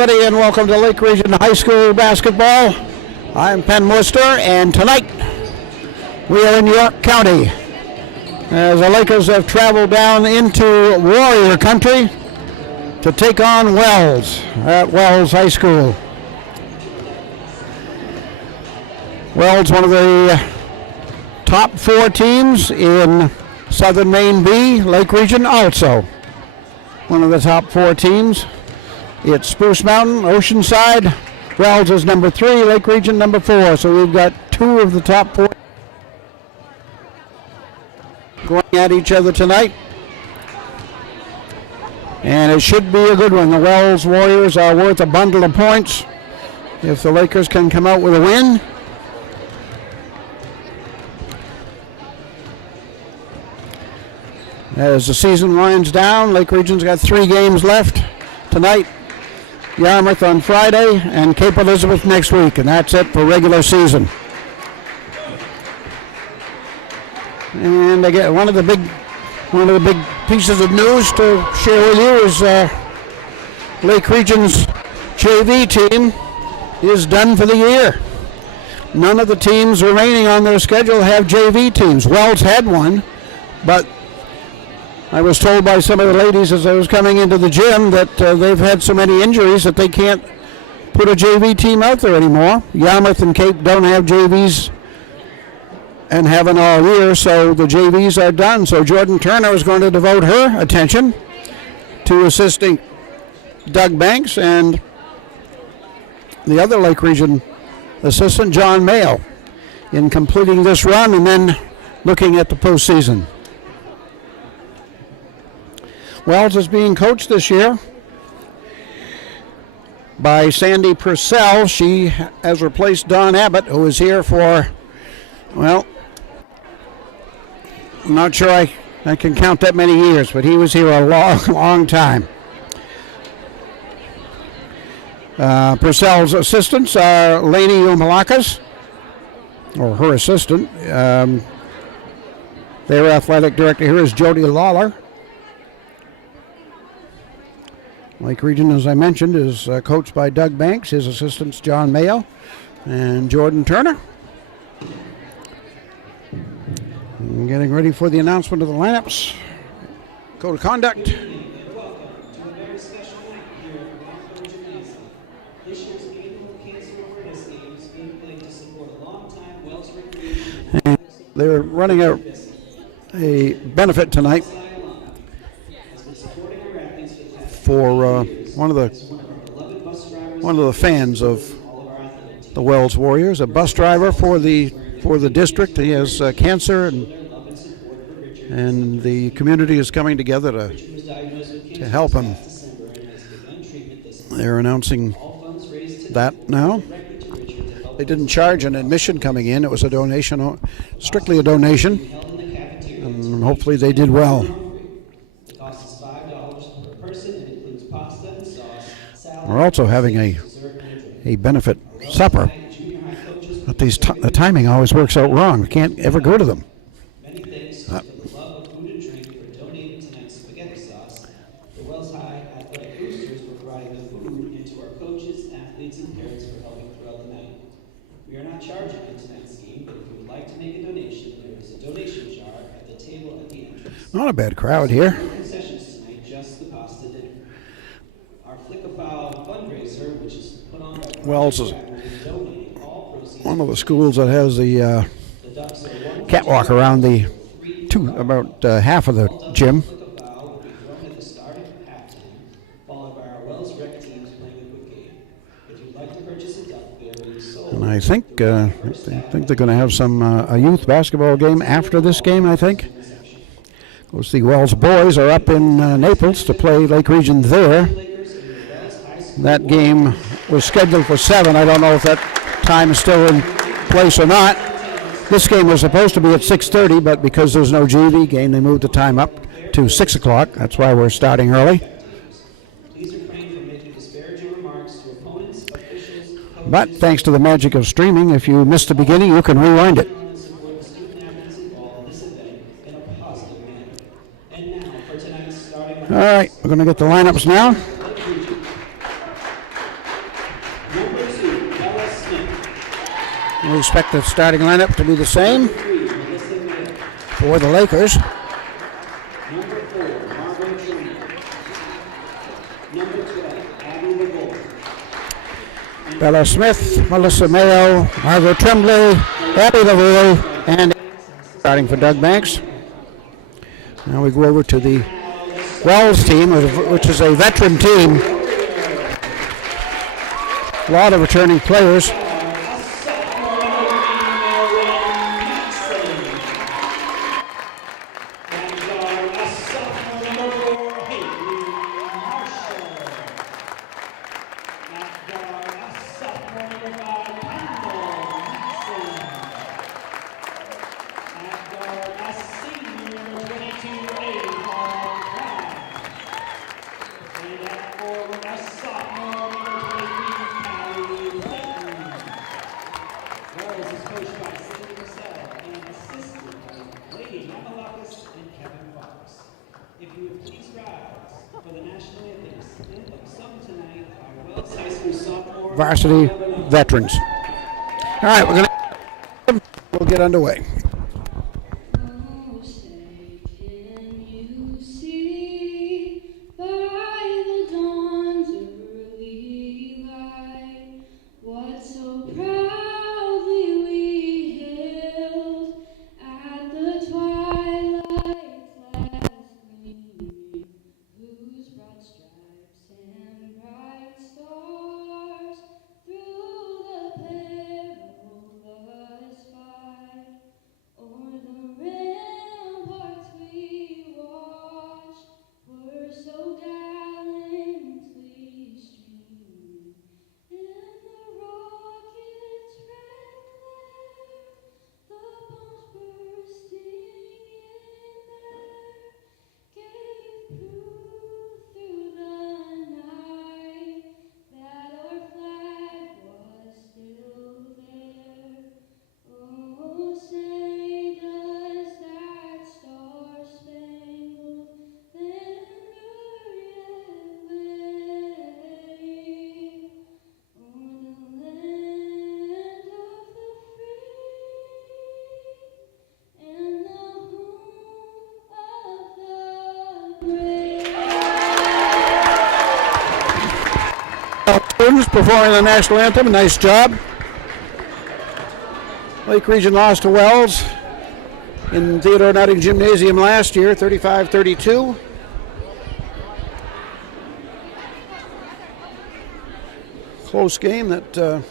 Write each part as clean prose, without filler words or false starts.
everybody, and welcome to Lake Region High School basketball. I'm Penn Worcester, and tonight we are in York County as the Lakers have traveled down into Warrior Country to take on Wells at Wells High School. Wells, one of the top 4 teams in Southern Maine B, Lake Region also one of the top 4 teams. It's Spruce Mountain, Oceanside. Wells is number 3, Lake Region number 4. So we've got 2 of the top 4 going at each other tonight. And it should be a good one. The Wells Warriors are worth a bundle of points if the Lakers can come out with a win. As the season winds down, Lake Region's got 3 games left tonight. Yarmouth on Friday and Cape Elizabeth next week, and that's it for regular season. And again, one of the big pieces of news to share with you is Lake Region's JV team is done for the year. None of the teams remaining on their schedule have JV teams. Wells had one, but I was told by some of the ladies as I was coming into the gym that they've had so many injuries that they can't put a JV team out there anymore. Yarmouth and Cape don't have JVs and haven't all year, so the JVs are done. So Jordan Turner is going to devote her attention to assisting Doug Banks and the other Lake Region assistant, John Mayo, in completing this run and then looking at the postseason. Wells is being coached this year by Sandy Purcell. She has replaced Don Abbott, who was here for, well, I'm not sure I can count that many years, but he was here a long time. Purcell's assistants are Lainey Umalakas, or her assistant. Their athletic director here is Jody Lawler. Lake Region, as I mentioned, is coached by Doug Banks. His assistants, John Mayo and Jordan Turner. And getting ready for the announcement of the lineups. Code of conduct. And they're running a benefit tonight for one of the fans of the Wells Warriors, a bus driver for the district. He has cancer, and the community is coming together to help him. They're announcing that now. They didn't charge an admission coming in. It was a donation, strictly a donation, and hopefully they did well. We're also having a benefit supper, but the timing always works out wrong. We can't ever go to them. We are not charging in tonight's scheme, but if you would like to make a donation, there is a donation jar at the table at the entrance. Not a bad crowd here. Concessions tonight, just the pasta dinner. Our Flickafowl fundraiser, which is put on by Wells is one of the schools that has the catwalk around about half of the gym. And I think they're going to have a youth basketball game after this game, I think. Of course, the Wells boys are up in Naples to play Lake Region there. That game was scheduled for 7. I don't know if that time is still in place or not. This game was supposed to be at 6:30, but because there's no JV game, they moved the time up to 6 o'clock. That's why we're starting early. But thanks to the magic of streaming, if you missed the beginning, you can rewind it. All right, we're going to get the lineups now. Number 2, Bella Smith. We expect the starting lineup to be the same Number 3, Melissa Miller. for the Lakers. Number 4, Margot Trimley. Number 12, Abby Lavoie. Bella Smith, Melissa Mayo, Margot Tremblay, Abby Lavoie, and starting for Doug Banks. Now we go over to the Wells team, which is a veteran team. A lot of returning players. Varsity veterans. All right, we'll get underway. Students performing the national anthem. Nice job. Lake Region lost to Wells in Theodore Nutting Gymnasium last year, 35-32. Close game that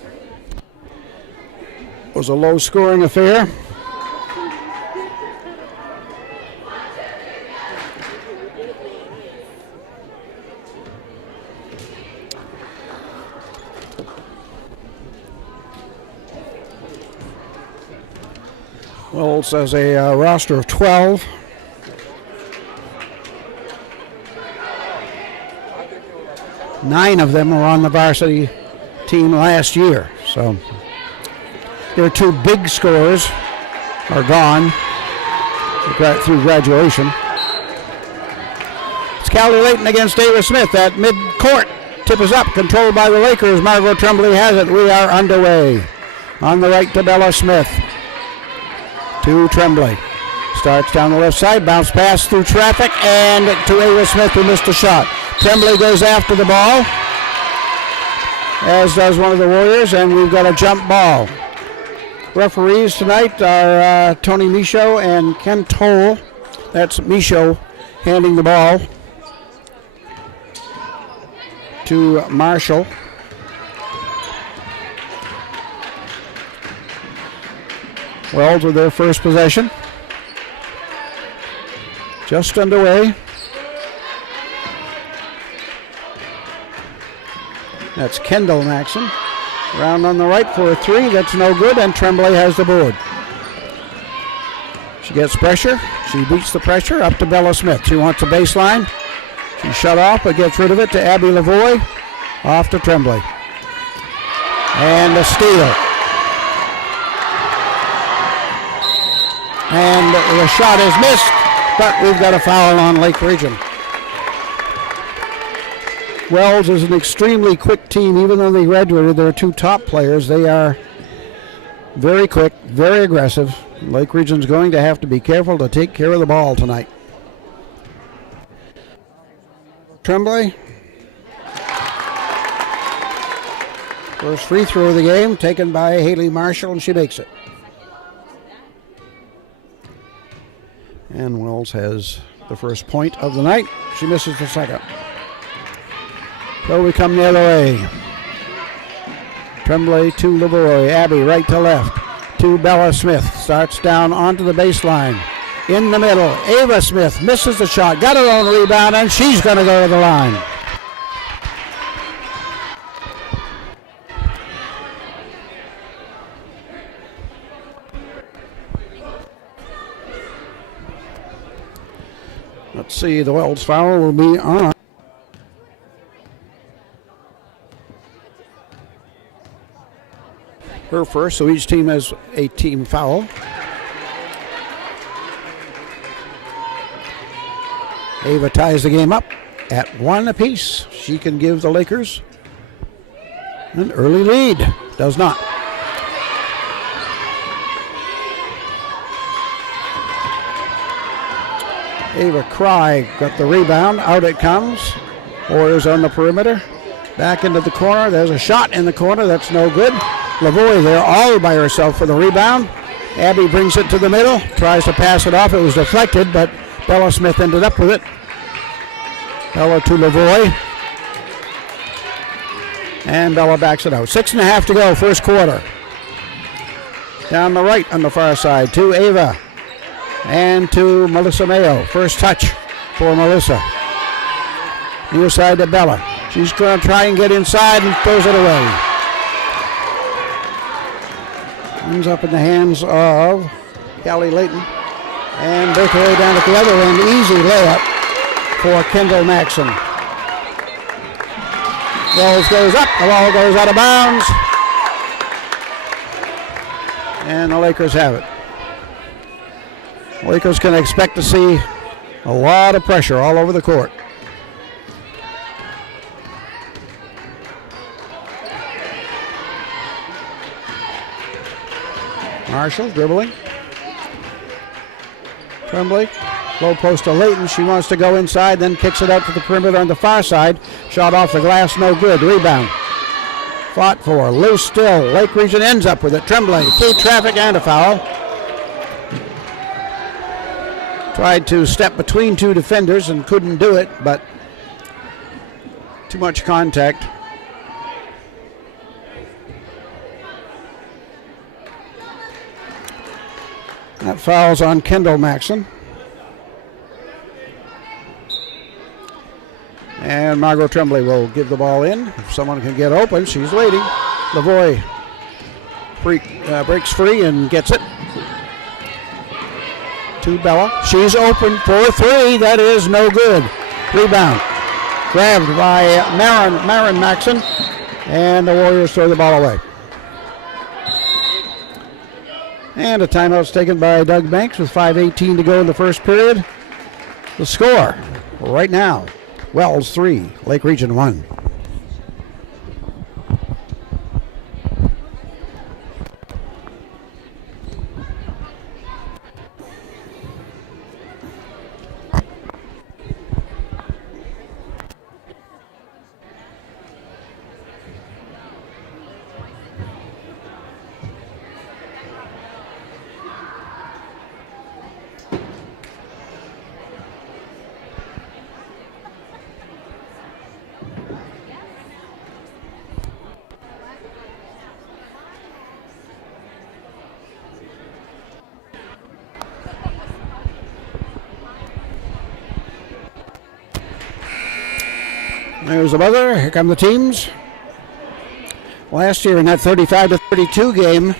was a low-scoring affair. Wells has a roster of 12. Nine of them were on the varsity team last year. So their two big scorers are gone through graduation. It's Callie Layton against Ava Smith at mid-court. Tip is up, controlled by the Lakers. Margot Tremblay has it. We are underway. On the right to Bella Smith. To Tremblay. Starts down the left side, bounce pass through traffic, and to Ava Smith who missed a shot. Tremblay goes after the ball, as does one of the Warriors, and we've got a jump ball. Referees tonight are Tony Michaud and Ken Toll. That's Michaud handing the ball to Marshall. Wells with their first possession. Just underway. That's Kendall Maxon. Round on the right for a three. That's no good, and Tremblay has the board. She gets pressure. She beats the pressure up to Bella Smith. She wants a baseline. She's shut off, but gets rid of it to Abby Lavoie. Off to Tremblay. And a steal. And the shot is missed, but we've got a foul on Lake Region. Wells is an extremely quick team. Even though they graduated their two top players, they are very quick, very aggressive. Lake Region's going to have to be careful to take care of the ball tonight. Tremblay. First free throw of the game taken by Haley Marshall, and she makes it. And Wells has the first point of the night. She misses the second. So we come the other way. Tremblay to Lavoie. Abby right to left to Bella Smith. Starts down onto the baseline. In the middle, Ava Smith misses the shot. Got her own rebound, and she's going to go to the line. Let's see, the Wells foul will be on. Her first, so each team has a team foul. Ava ties the game up at 1 apiece. She can give the Lakers an early lead. Does not. Ava Cry got the rebound. Out it comes. Warriors on the perimeter. Back into the corner. There's a shot in the corner. That's no good. Lavoie there all by herself for the rebound. Abby brings it to the middle. Tries to pass it off. It was deflected, but Bella Smith ended up with it. Bella to Lavoie. And Bella backs it out. 6.5 to go, first quarter. Down the right on the far side to Ava. And to Melissa Mayo. First touch for Melissa. Near side to Bella. She's going to try and get inside and throws it away. Ends up in the hands of Callie Layton. And breakaway down at the other end. Easy layup for Kendall Maxson. Wells goes up. The ball goes out of bounds. And the Lakers have it. Lakers can expect to see a lot of pressure all over the court. Marshall dribbling. Tremblay. Low post to Layton. She wants to go inside, then kicks it out to the perimeter on the far side. Shot off the glass, no good. Rebound. Fought for. Loose still. Lake Region ends up with it. Tremblay. Through traffic and a foul. Tried to step between two defenders and couldn't do it, but too much contact. That foul's on Kendall Maxson. And Margot Tremblay will give the ball in. If someone can get open, she's waiting. Lavoie breaks free and gets it. To Bella. She's open for three. That is no good. Rebound. Grabbed by Marin Maxson. And the Warriors throw the ball away. And a timeout's taken by Doug Banks with 5:18 to go in the first period. The score right now, Wells 3, Lake Region 1. There's the buzzer. Here come the teams. Last year in that 35-32 game,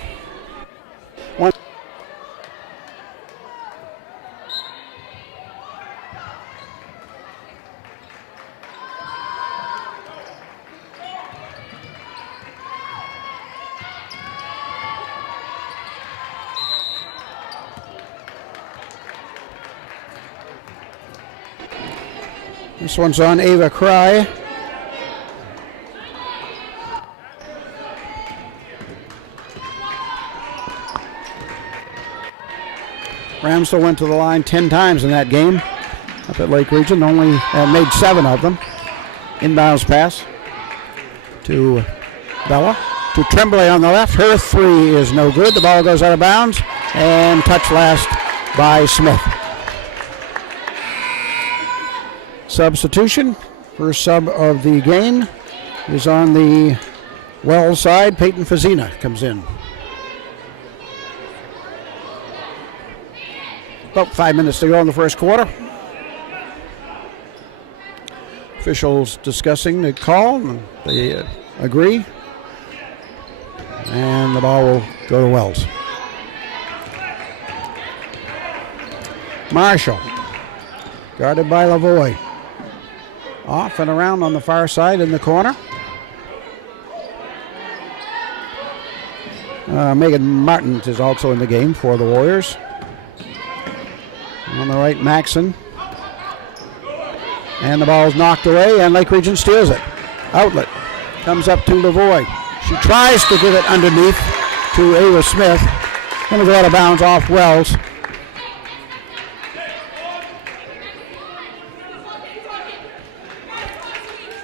this one's on Ava Cry. Ramsdell went to the line 10 times in that game up at Lake Region, only made 7 of them. Inbounds pass to Bella. To Tremblay on the left. Her 3 is no good. The ball goes out of bounds and touched last by Smith. Substitution. First sub of the game is on the Wells side. Peyton Fazina comes in. About 5 minutes to go in the first quarter. Officials discussing the call, and they agree. And the ball will go to Wells. Marshall, guarded by Lavoie. Off and around on the far side in the corner. Megan Martin is also in the game for the Warriors. On the right, Maxon. And the ball's knocked away, and Lake Region steals it. Outlet comes up to Lavoie. She tries to get it underneath to Ava Smith. Going to go out of bounds off Wells.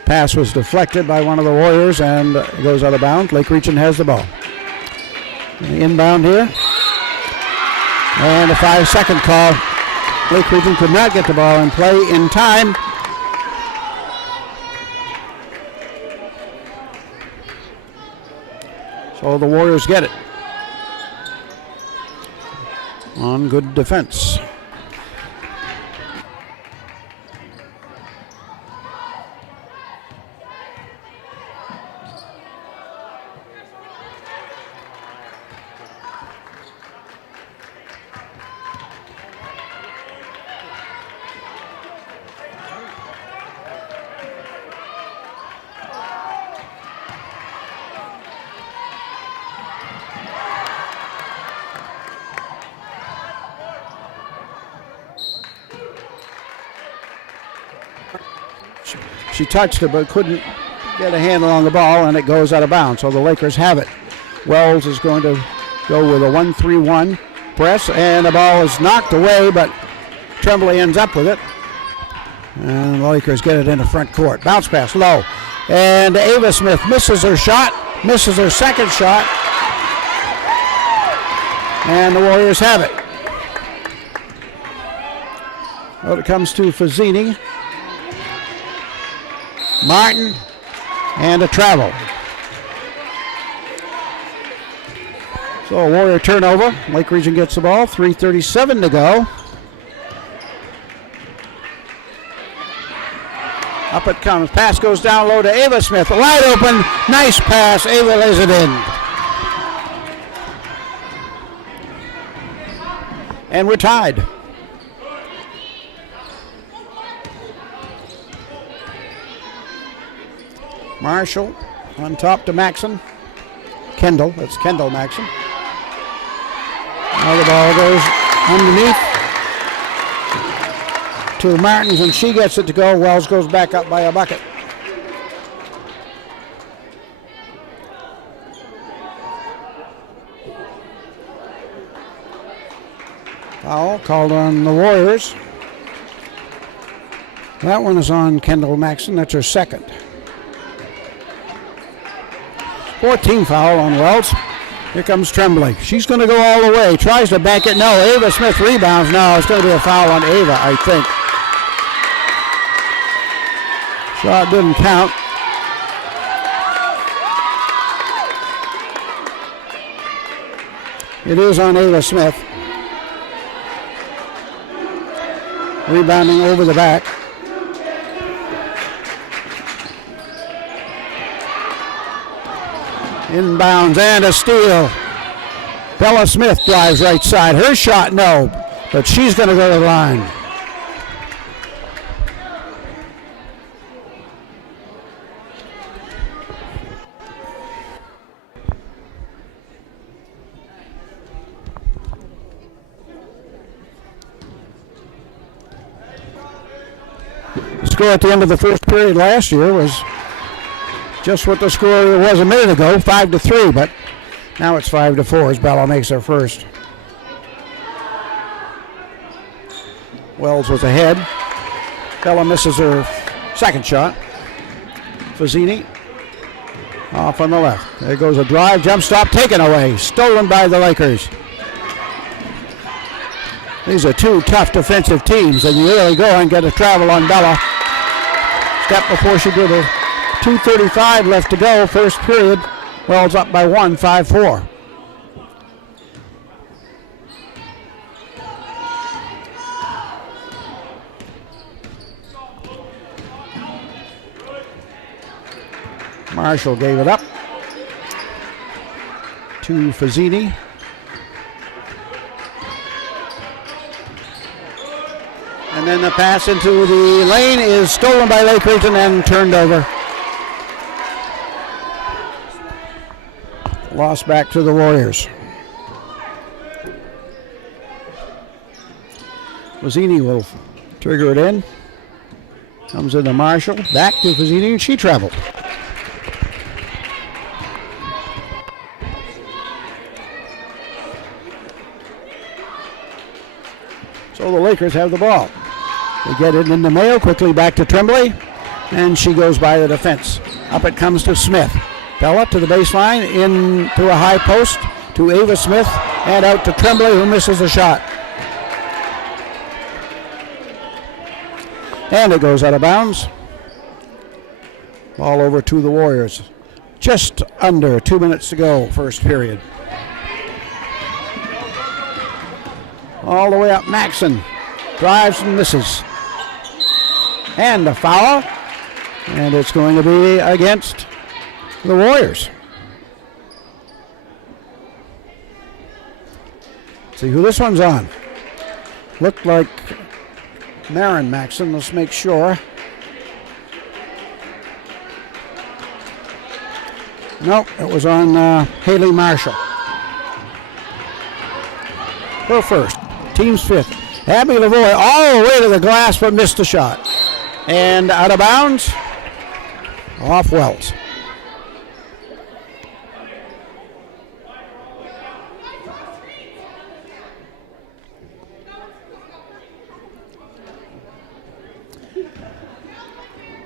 Pass was deflected by one of the Warriors and it goes out of bounds. Lake Region has the ball. Inbound here. And a 5-second call. Lake Region could not get the ball in play in time. So the Warriors get it. On good defense. She touched it but couldn't get a handle on the ball, and it goes out of bounds. So the Lakers have it. Wells is going to go with a 1-3-1 press, and the ball is knocked away, but Tremblay ends up with it. And the Lakers get it into front court. Bounce pass low. And Ava Smith misses her shot, misses her second shot. And the Warriors have it. Well, it comes to Fazzini. Martin, and a travel. So a Warrior turnover. Lake Region gets the ball. 3:37 to go. Up it comes. Pass goes down low to Ava Smith. Wide open. Nice pass. Ava lays it in. And we're tied. Marshall on top to Maxon. Kendall, that's Kendall Maxon. Now the ball goes underneath to Martins, and she gets it to go. Wells goes back up by a bucket. Foul called on the Warriors. That one is on Kendall Maxon. That's her second. 14 foul on Wells. Here comes Tremblay. She's going to go all the way. Tries to back it. No, Ava Smith rebounds. No, it's going to be a foul on Ava, I think. Shot didn't count. It is on Ava Smith. Rebounding over the back. Inbounds and a steal. Bella Smith drives right side. Her shot, no, but she's going to go to the line. The score at the end of the first period last year was just what the score was a minute ago, 5-3, but now it's 5-4 as Bella makes her first. Wells was ahead. Bella misses her second shot. Fazzini off on the left. There goes a drive, jump stop, taken away. Stolen by the Lakers. These are two tough defensive teams, and you really go and get a travel on Bella. Step before she did it. 2:35 left to go, first period. Wells up by 1, 5-4. Marshall gave it up to Fazzini. And then the pass into the lane is stolen by Lake Region and turned over. Lost back to the Warriors. Fazzini will trigger it in. Comes into Marshall. Back to Fazzini, and she traveled. So the Lakers have the ball. They get it into Mayo, quickly back to Tremblay, and she goes by the defense. Up it comes to Smith. Bella to the baseline, into a high post to Ava Smith, and out to Tremblay, who misses a shot. And it goes out of bounds. Ball over to the Warriors. Just under 2 minutes to go, first period. All the way up, Maxson drives and misses. And a foul, and it's going to be against the Warriors. See who this one's on. Looked like Marin Maxson. Let's make sure. Nope, it was on Haley Marshall. Her first. Team's fifth. Abby Lavoie all the way to the glass but missed the shot. And out of bounds. Off Wells.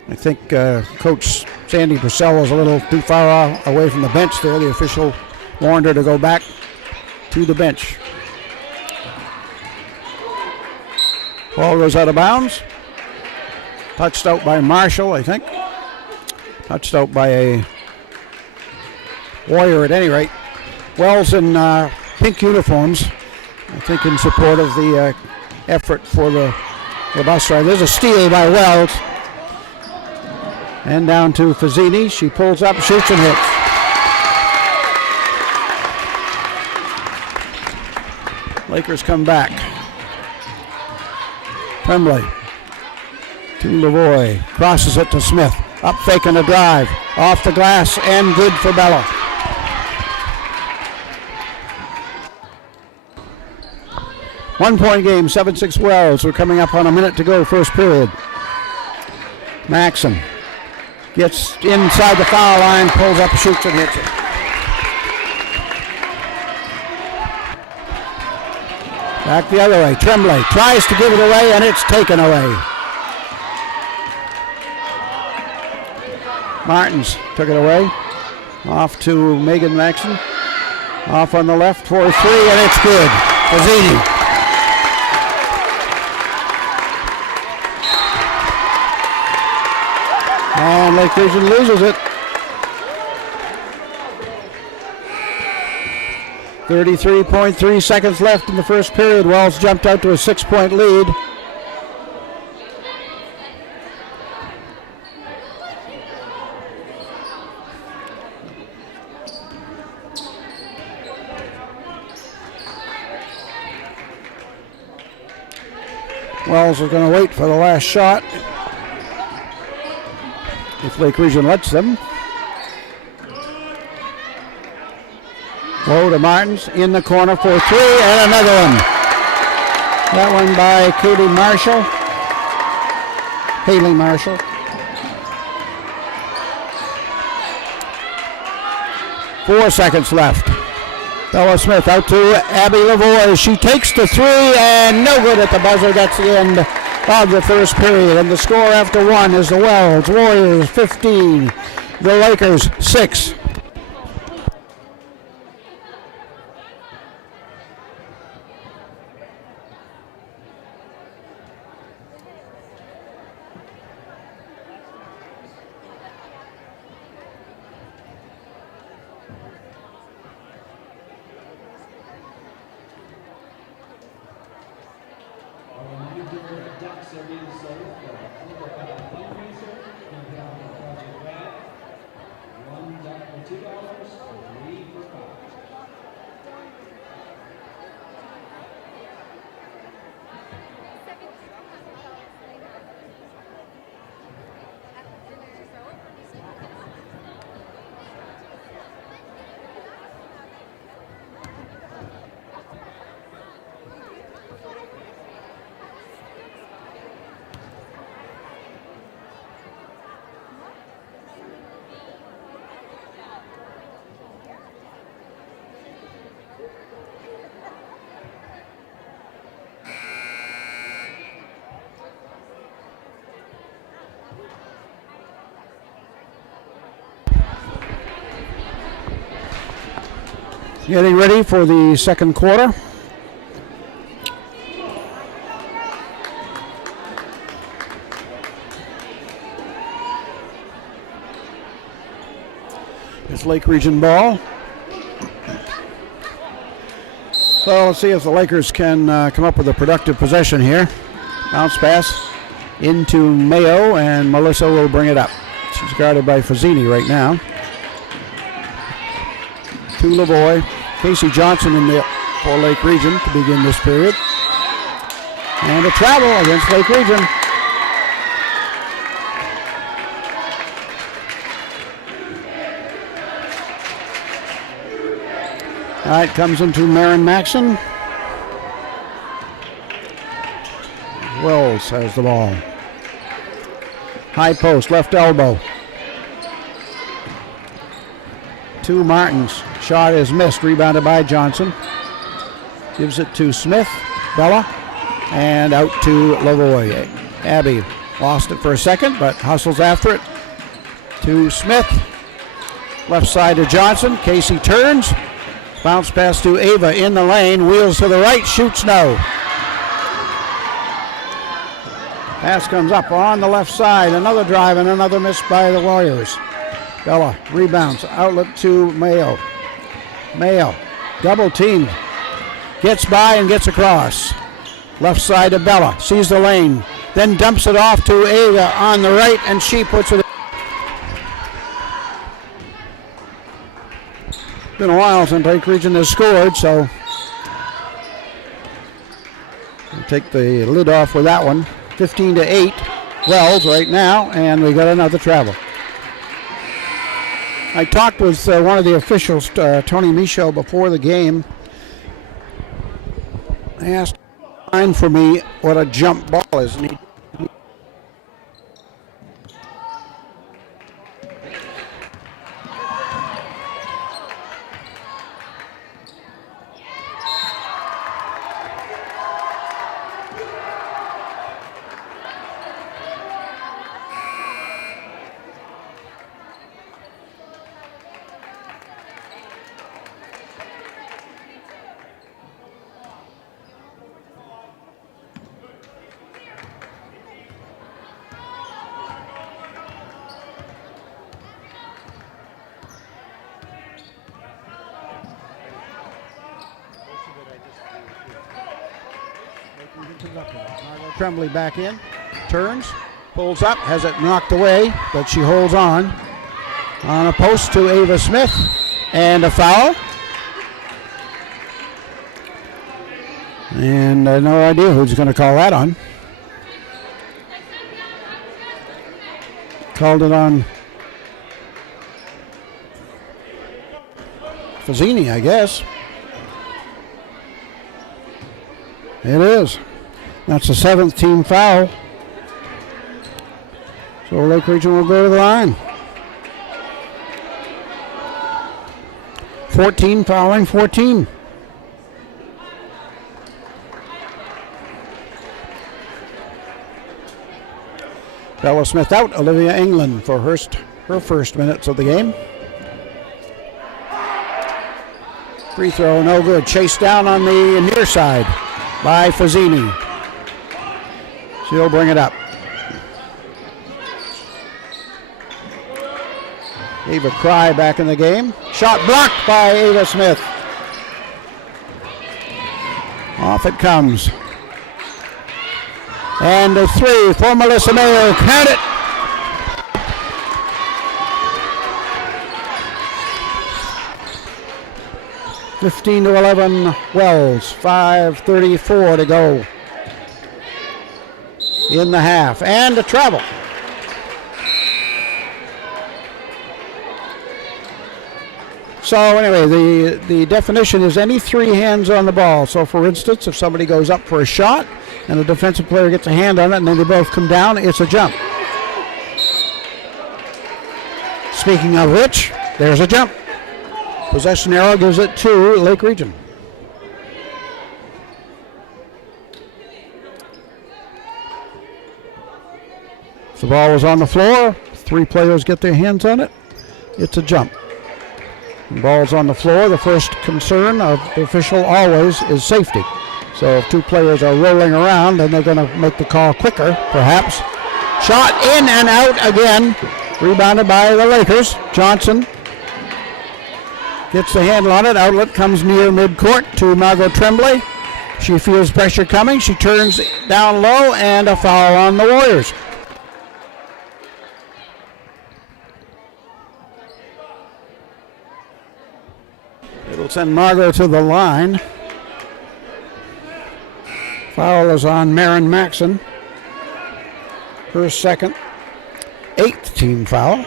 I think Coach Sandy Purcell was a little too far away from the bench there. The official warned her to go back to the bench. Ball goes out of bounds. Touched out by Marshall, I think. Touched out by a Warrior at any rate. Wells in pink uniforms, I think in support of the effort for the bus ride. There's a steal by Wells. And down to Fazzini. She pulls up, shoots, and hits. Lakers come back. Tremblay to Lavoie. Crosses it to Smith. Up faking a drive. Off the glass and good for Bella. One-point game, 7-6 Wells. We're coming up on a minute to go, first period. Maxson gets inside the foul line, pulls up, shoots, and hits it. Back the other way. Tremblay tries to give it away, and it's taken away. Martins took it away. Off to Megan Maxson. Off on the left for three, and it's good. Fazzini. And Lake Region loses it. 33.3 seconds left in the first period. Wells jumped out to a 6-point lead. Wells is going to wait for the last shot, if Lake Region lets them. Low to Martins in the corner for three, and another one. That one by Katie Marshall. Haley Marshall. Four seconds left. Bella Smith out to Abby Lavoie. She takes the three and no good at the buzzer. That's the end of the first period. And the score after one is the Wells Warriors 15, the Lakers 6. Getting ready for the second quarter. It's Lake Region ball. So let's see if the Lakers can come up with a productive possession here. Bounce pass into Mayo, and Melissa will bring it up. She's guarded by Fazzini right now. To Lavoie. Casey Johnson in the for Lake Region to begin this period. And a travel against Lake Region. All right, comes into Marin Maxon. Wells has the ball. High post, left elbow. To Martins. Shot is missed, rebounded by Johnson. Gives it to Smith, Bella, and out to Lavoie. Abby lost it for a second, but hustles after it. To Smith. Left side to Johnson. Casey turns. Bounce pass to Ava in the lane. Wheels to the right, shoots no. Pass comes up on the left side. Another drive and another miss by the Warriors. Bella rebounds. Outlet to Mayo. Mayo, double team. Gets by and gets across. Left side to Bella. Sees the lane. Then dumps it off to Ava on the right, and she puts it in. Been a while since Lake Region has scored, so we'll take the lid off with that one. 15-8, Wells right now, and we got another travel. I talked with one of the officials, Tony Michaud, before the game. He asked for me what a jump ball is, and he Tremblay back in, turns, pulls up, has it knocked away, but she holds on a post to Ava Smith, and a foul. And no idea who's going to call that on. Called it on Fazzini, I guess. It is. That's the 7th team foul. So Lake Region will go to the line. 14 fouling 14. Bella Smith out, Olivia England for her first minutes of the game. Free throw, no good. Chased down on the near side by Fazzini. She'll bring it up. Ava Cry back in the game. Shot blocked by Ava Smith. Off it comes. And a three for Melissa Mayo. Count it. (15 to 11 Wells. 5:34 to go in the half. And a travel. So anyway, the definition is any three hands on the ball. So for instance, if somebody goes up for a shot and a defensive player gets a hand on it and then they both come down, it's a jump. Speaking of which, there's a jump. Possession arrow gives it to Lake Region. If the ball was on the floor, three players get their hands on it, it's a jump. The ball's on the floor, the first concern of the official always is safety. So if two players are rolling around, then they're going to make the call quicker, perhaps. Shot in and out again. Rebounded by the Lakers. Johnson gets the handle on it. Outlet comes near midcourt to Margot Tremblay. She feels pressure coming. She turns down low, and a foul on the Warriors. It'll send Margot to the line. Foul is on Marin Maxon. Her second, 8th team foul.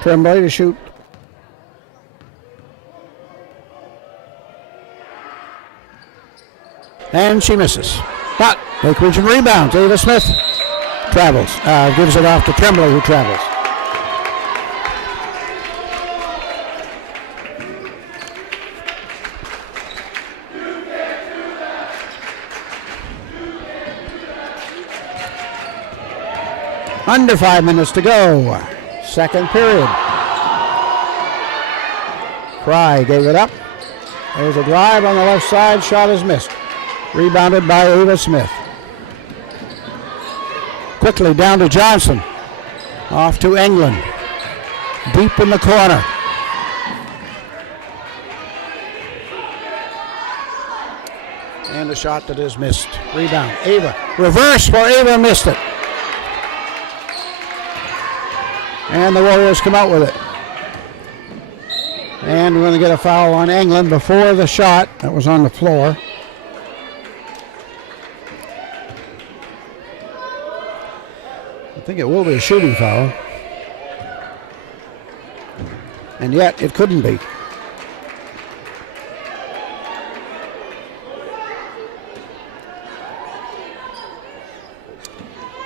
Tremblay to shoot. And she misses. But Lake Region rebounds. Ava Smith travels. Gives it off to Tremblay, who travels. Under 5 minutes to go. Second period. Fry gave it up. There's a drive on the left side. Shot is missed. Rebounded by Ava Smith. Quickly down to Johnson. Off to England. Deep in the corner. And a shot that is missed. Rebound. Ava. Reverse for Ava, missed it. And the Warriors come out with it. And we're going to get a foul on England before the shot that was on the floor. I think it will be a shooting foul. And yet it couldn't be.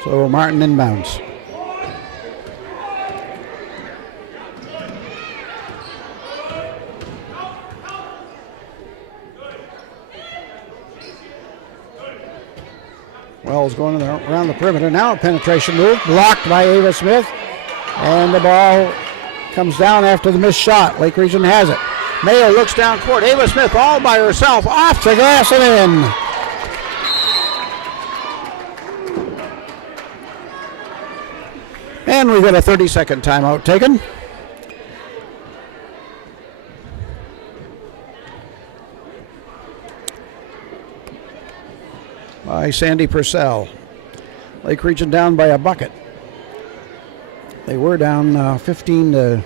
So Martin inbounds. Wells going around the perimeter. Now a penetration move. Blocked by Ava Smith. And the ball comes down after the missed shot. Lake Region has it. Mayo looks down court. Ava Smith all by herself. Off the glass and in. And we get a 30-second timeout taken. By Sandy Purcell. Lake Region down by a bucket. They were down 15 to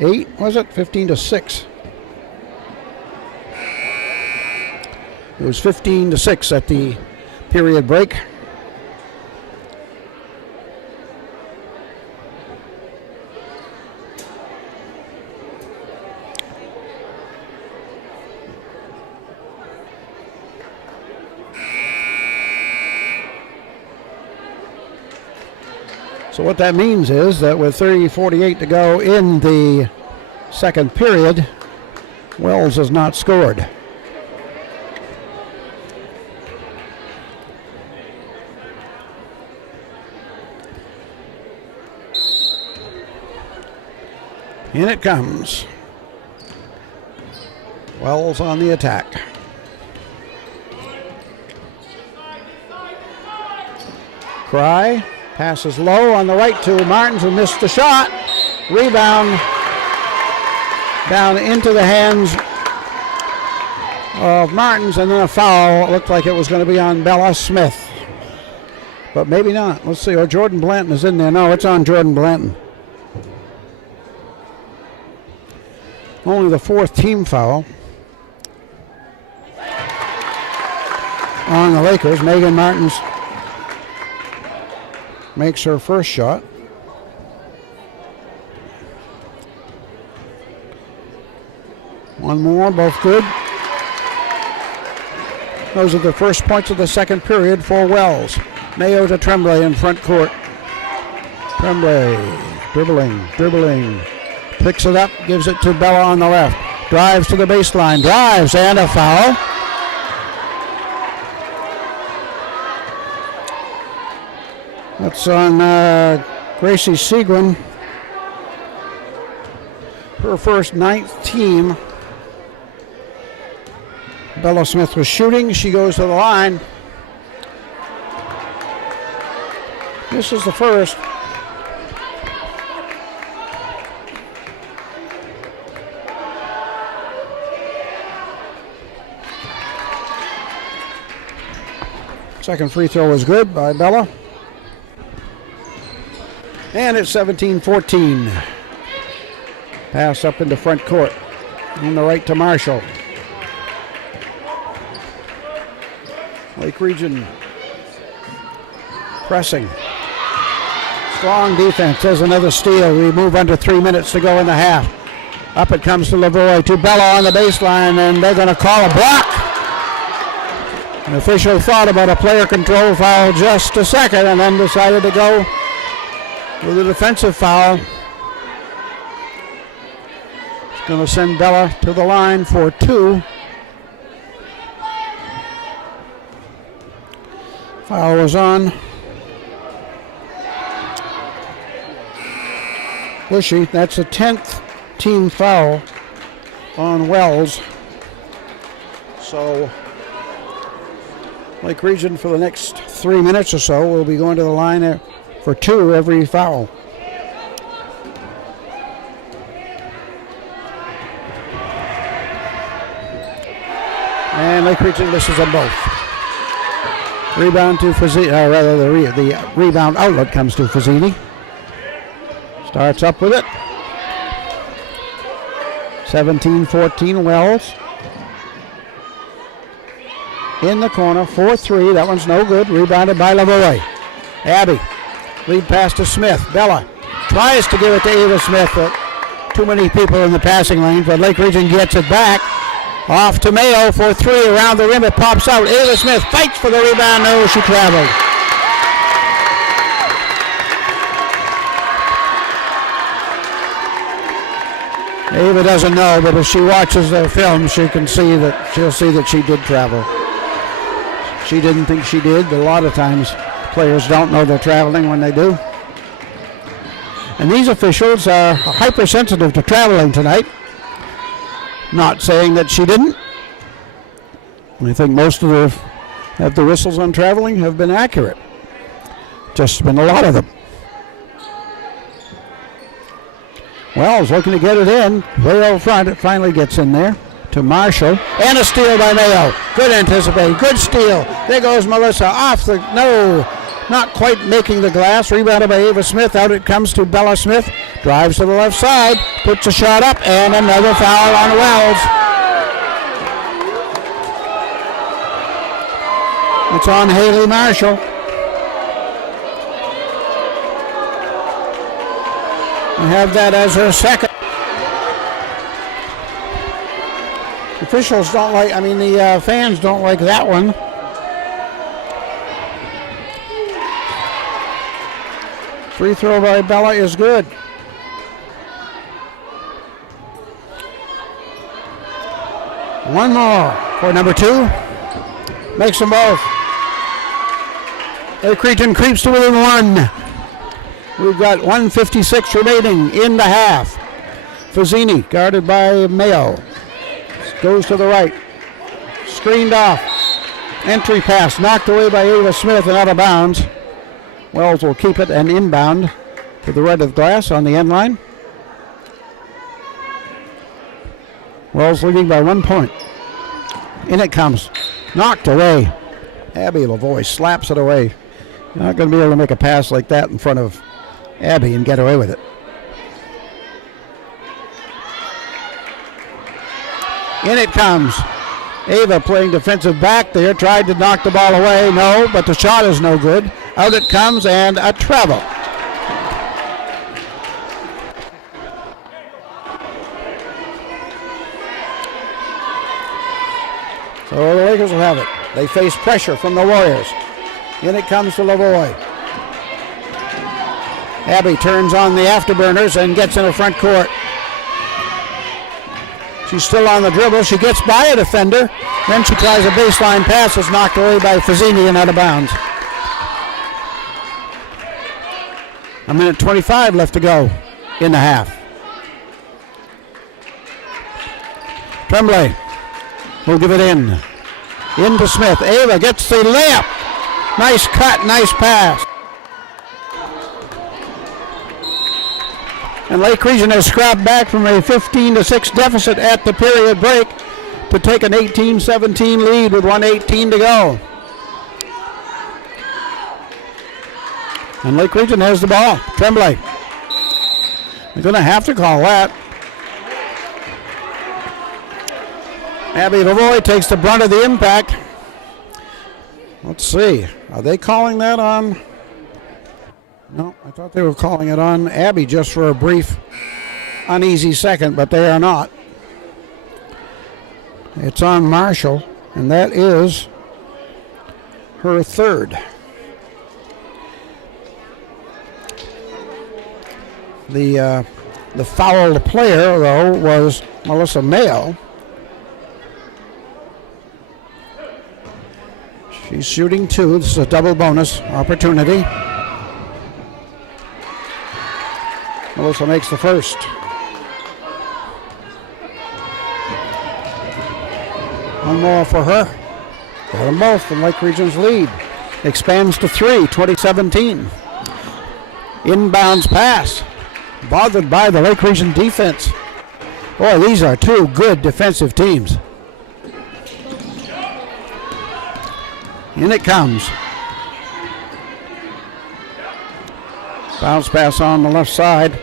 8, was it? 15 to 6. It was 15 to 6 at the period break. So what that means is that with 30:48 to go in the second period, Wells has not scored. In it comes. Wells on the attack. Cry passes low on the right to Martins, who missed the shot. Rebound down into the hands of Martins, and then a foul. It looked like it was going to be on Bella Smith, but maybe not. Let's see. Oh, Jordan Blanton is in there. No, it's on Jordan Blanton. Only the fourth team foul on the Lakers. Megan Martins makes her first shot. One more, both good. Those are the first points of the second period for Wells. Mayo to Tremblay in front court. Tremblay dribbling. Picks it up, gives it to Bella on the left. Drives to the baseline, drives, and a foul. That's on Gracie Seguin. Her first 9th team. Bella Smith was shooting. She goes to the line. This is the first. Second free throw was good by Bella. And it's 17-14. Pass up into front court. On the right to Marshall. Lake Region pressing. Strong defense. There's another steal. We move under 3 minutes to go in the half. Up it comes to Lavoie, to Bella on the baseline, and they're going to call a block. An official thought about a player control foul just a second and then decided to go with a defensive foul. It's going to send Bella to the line for 2. Foul was on Bushy. That's the 10th team foul on Wells. So Lake Region for the next 3 minutes or so will be going to the line for 2 every foul. And Lake Region misses them both. Rebound to Fazzini, the rebound outlet comes to Fazzini. Starts up with it. 17-14 Wells. In the corner, 4-3. That one's no good. Rebounded by Lavoie. Abby. Lead pass to Smith. Bella tries to give it to Ava Smith, but too many people in the passing lane, but Lake Region gets it back. Off to Mayo for 3 around the rim. It pops out. Ava Smith fights for the rebound. No, she traveled. Ava doesn't know, but if she watches the film, she'll see that she did travel. She didn't think she did, but a lot of times players don't know they're traveling when they do. And these officials are hypersensitive to traveling tonight. Not saying that she didn't. I think most of the whistles on traveling have been accurate. Just been a lot of them. Wells looking to get it in. Way out front, it finally gets in there to Marshall. And a steal by Mayo. Good anticipate. Good steal. There goes Melissa off the... No, not quite making the glass. Rebounded by Ava Smith. Out it comes to Bella Smith. Drives to the left side. Puts a shot up. And another foul on Wells. It's on Haley Marshall. We have that as her second. Officials don't like, the fans don't like that one. Free throw by Bella is good. One more for number 2. Makes them both. Lake Region creeps to within 1. We've got 1:56 remaining in the half. Fazzini guarded by Mayo. Goes to the right. Screened off. Entry pass knocked away by Ava Smith and out of bounds. Wells will keep it and inbound to the right of the glass on the end line. Wells leading by 1 point. In it comes. Knocked away. Abby Lavoie slaps it away. You're not going to be able to make a pass like that in front of Abby and get away with it. In it comes. Ava playing defensive back there. Tried to knock the ball away. No, but the shot is no good. Out it comes and a travel. So the Lakers will have it. They face pressure from the Warriors. In it comes to Lavoie. Abby turns on the afterburners and gets in the front court. She's still on the dribble. She gets by a defender. Then she tries a baseline pass. It's knocked away by Fazzini and out of bounds. 1:25 left to go in the half. Tremblay will give it in. Into Smith. Ava gets the layup. Nice cut, nice pass. And Lake Region has scrapped back from a 15-6 deficit at the period break to take an 18-17 lead with 1:18 to go. And Lake Region has the ball. Tremblay. They're going to have to call that. Abby Lavoie takes the brunt of the impact. Let's see. Are they calling that on? No, I thought they were calling it on Abby just for a brief, uneasy second, but they are not. It's on Marshall, and that is her third. The fouled player, though, was Melissa Mayo. She's shooting 2. This is a double bonus opportunity. Melissa makes the first. One more for her. Got them both, and Lake Region's lead expands to 3, 2017. Inbounds pass. Bothered by the Lake Region defense. Boy, these are 2 good defensive teams. In it comes. Bounce pass on the left side.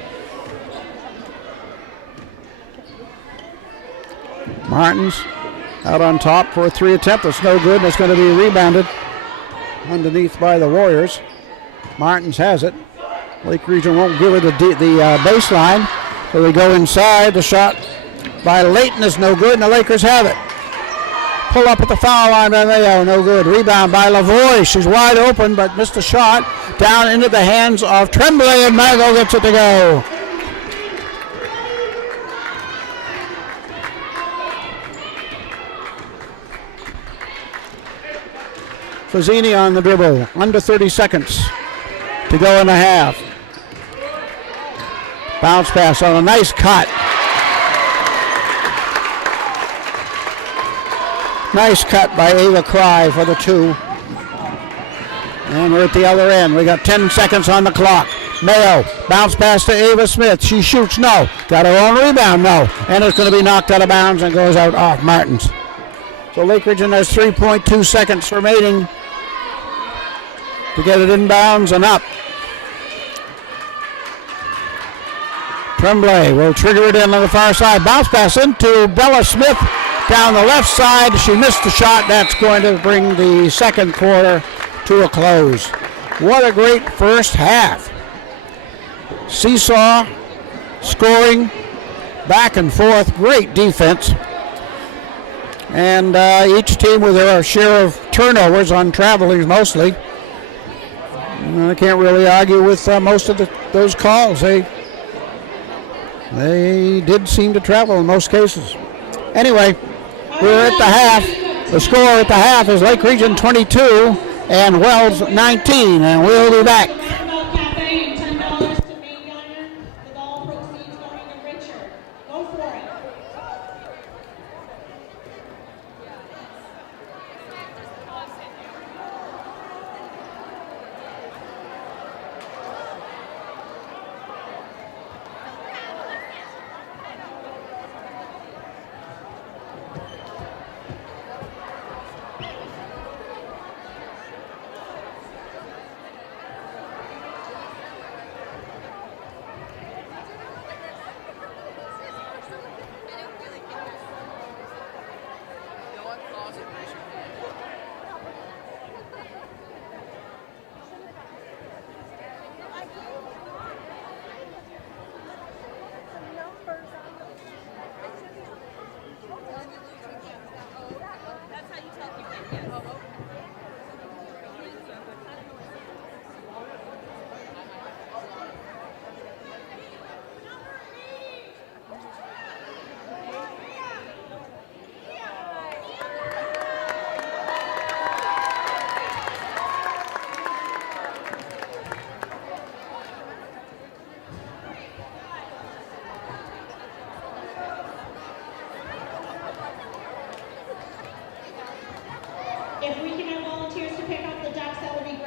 Martins out on top for a 3 attempt. That's no good. That's going to be rebounded underneath by the Warriors. Martins has it. Lake Region won't give her the baseline. So they go inside. The shot by Layton is no good, and the Lakers have it. Pull up at the foul line by Mayo, no good. Rebound by Lavoie. She's wide open, but missed the shot. Down into the hands of Tremblay, and Mayo gets it to go. Fazzini on the dribble. Under 30 seconds to go in the half. Bounce pass on a nice cut. Nice cut by Ava Cry for the 2. And we're at the other end. We got 10 seconds on the clock. Mayo, bounce pass to Ava Smith. She shoots, no. Got her own rebound, no. And it's going to be knocked out of bounds and goes out off Martins. So Lake Region has 3.2 seconds remaining to get it inbounds and up. Tremblay will trigger it in on the far side. Bounce pass into Bella Smith down the left side. She missed the shot. That's going to bring the second quarter to a close. What a great first half. Seesaw, scoring, back and forth, great defense. And each team with their share of turnovers on travelers mostly. I can't really argue with most of those calls. They did seem to travel in most cases. Anyway, We're at the half. The score at the half is Lake Region 22 and Wells 19, and we'll be back. Roundabout Cafe and $10 to Main Diner, with all proceeds going to Richard. Go for it. If we can have volunteers to pick up the ducks, that would be great.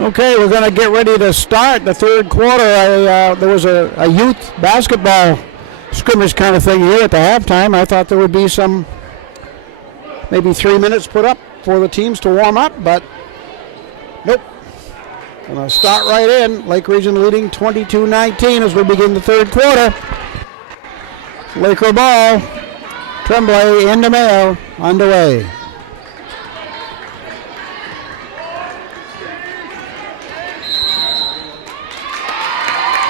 Okay, we're going to get ready to start the third quarter. There was a youth basketball scrimmage kind of thing here at the halftime. I thought there would be some, maybe 3 minutes put up for the teams to warm up, but nope. Going to start right in. Lake Region leading 22-19 as we begin the third quarter. Laker ball. Tremblay into Mayo. Underway.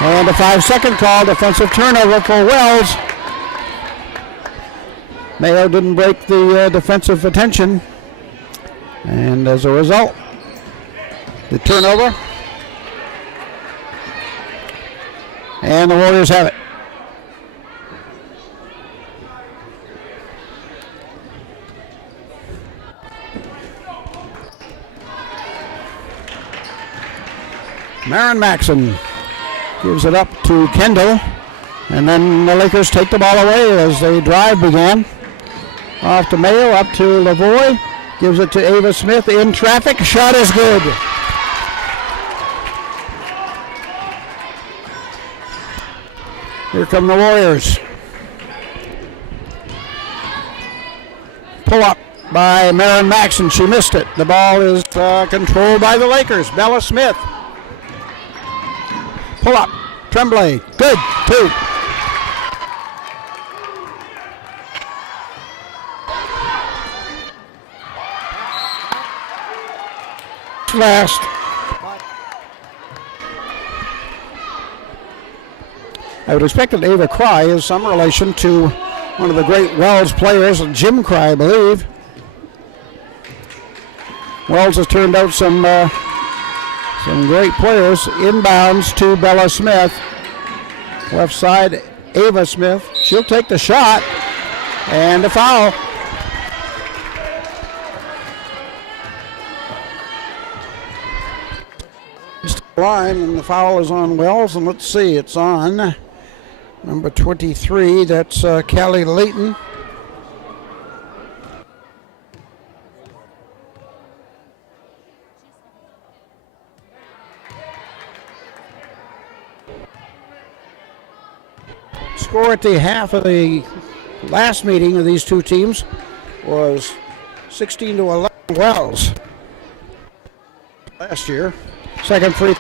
And a 5-second call. Defensive turnover for Wells. Mayo didn't break the defensive attention. And as a result, the turnover. And the Warriors have it. Marin Maxon gives it up to Kendall. And then the Lakers take the ball away as the drive began. Off to Mayo, up to Lavoie. Gives it to Ava Smith in traffic. Shot is good. Here come the Warriors. Pull up by Marin Maxon. She missed it. The ball is controlled by the Lakers. Bella Smith. Pull up. Tremblay. Good. 2. Last. I would expect that Ava Cry is some relation to one of the great Wells players, Jim Cry, I believe. Wells has turned out some great players. Inbounds to Bella Smith. Left side, Ava Smith. She'll take the shot. And a foul. Line, and the foul is on Wells, and let's see, it's on number 23, that's Callie Layton. Score at the half of the last meeting of these two teams was 16-11 Wells last year. Second free.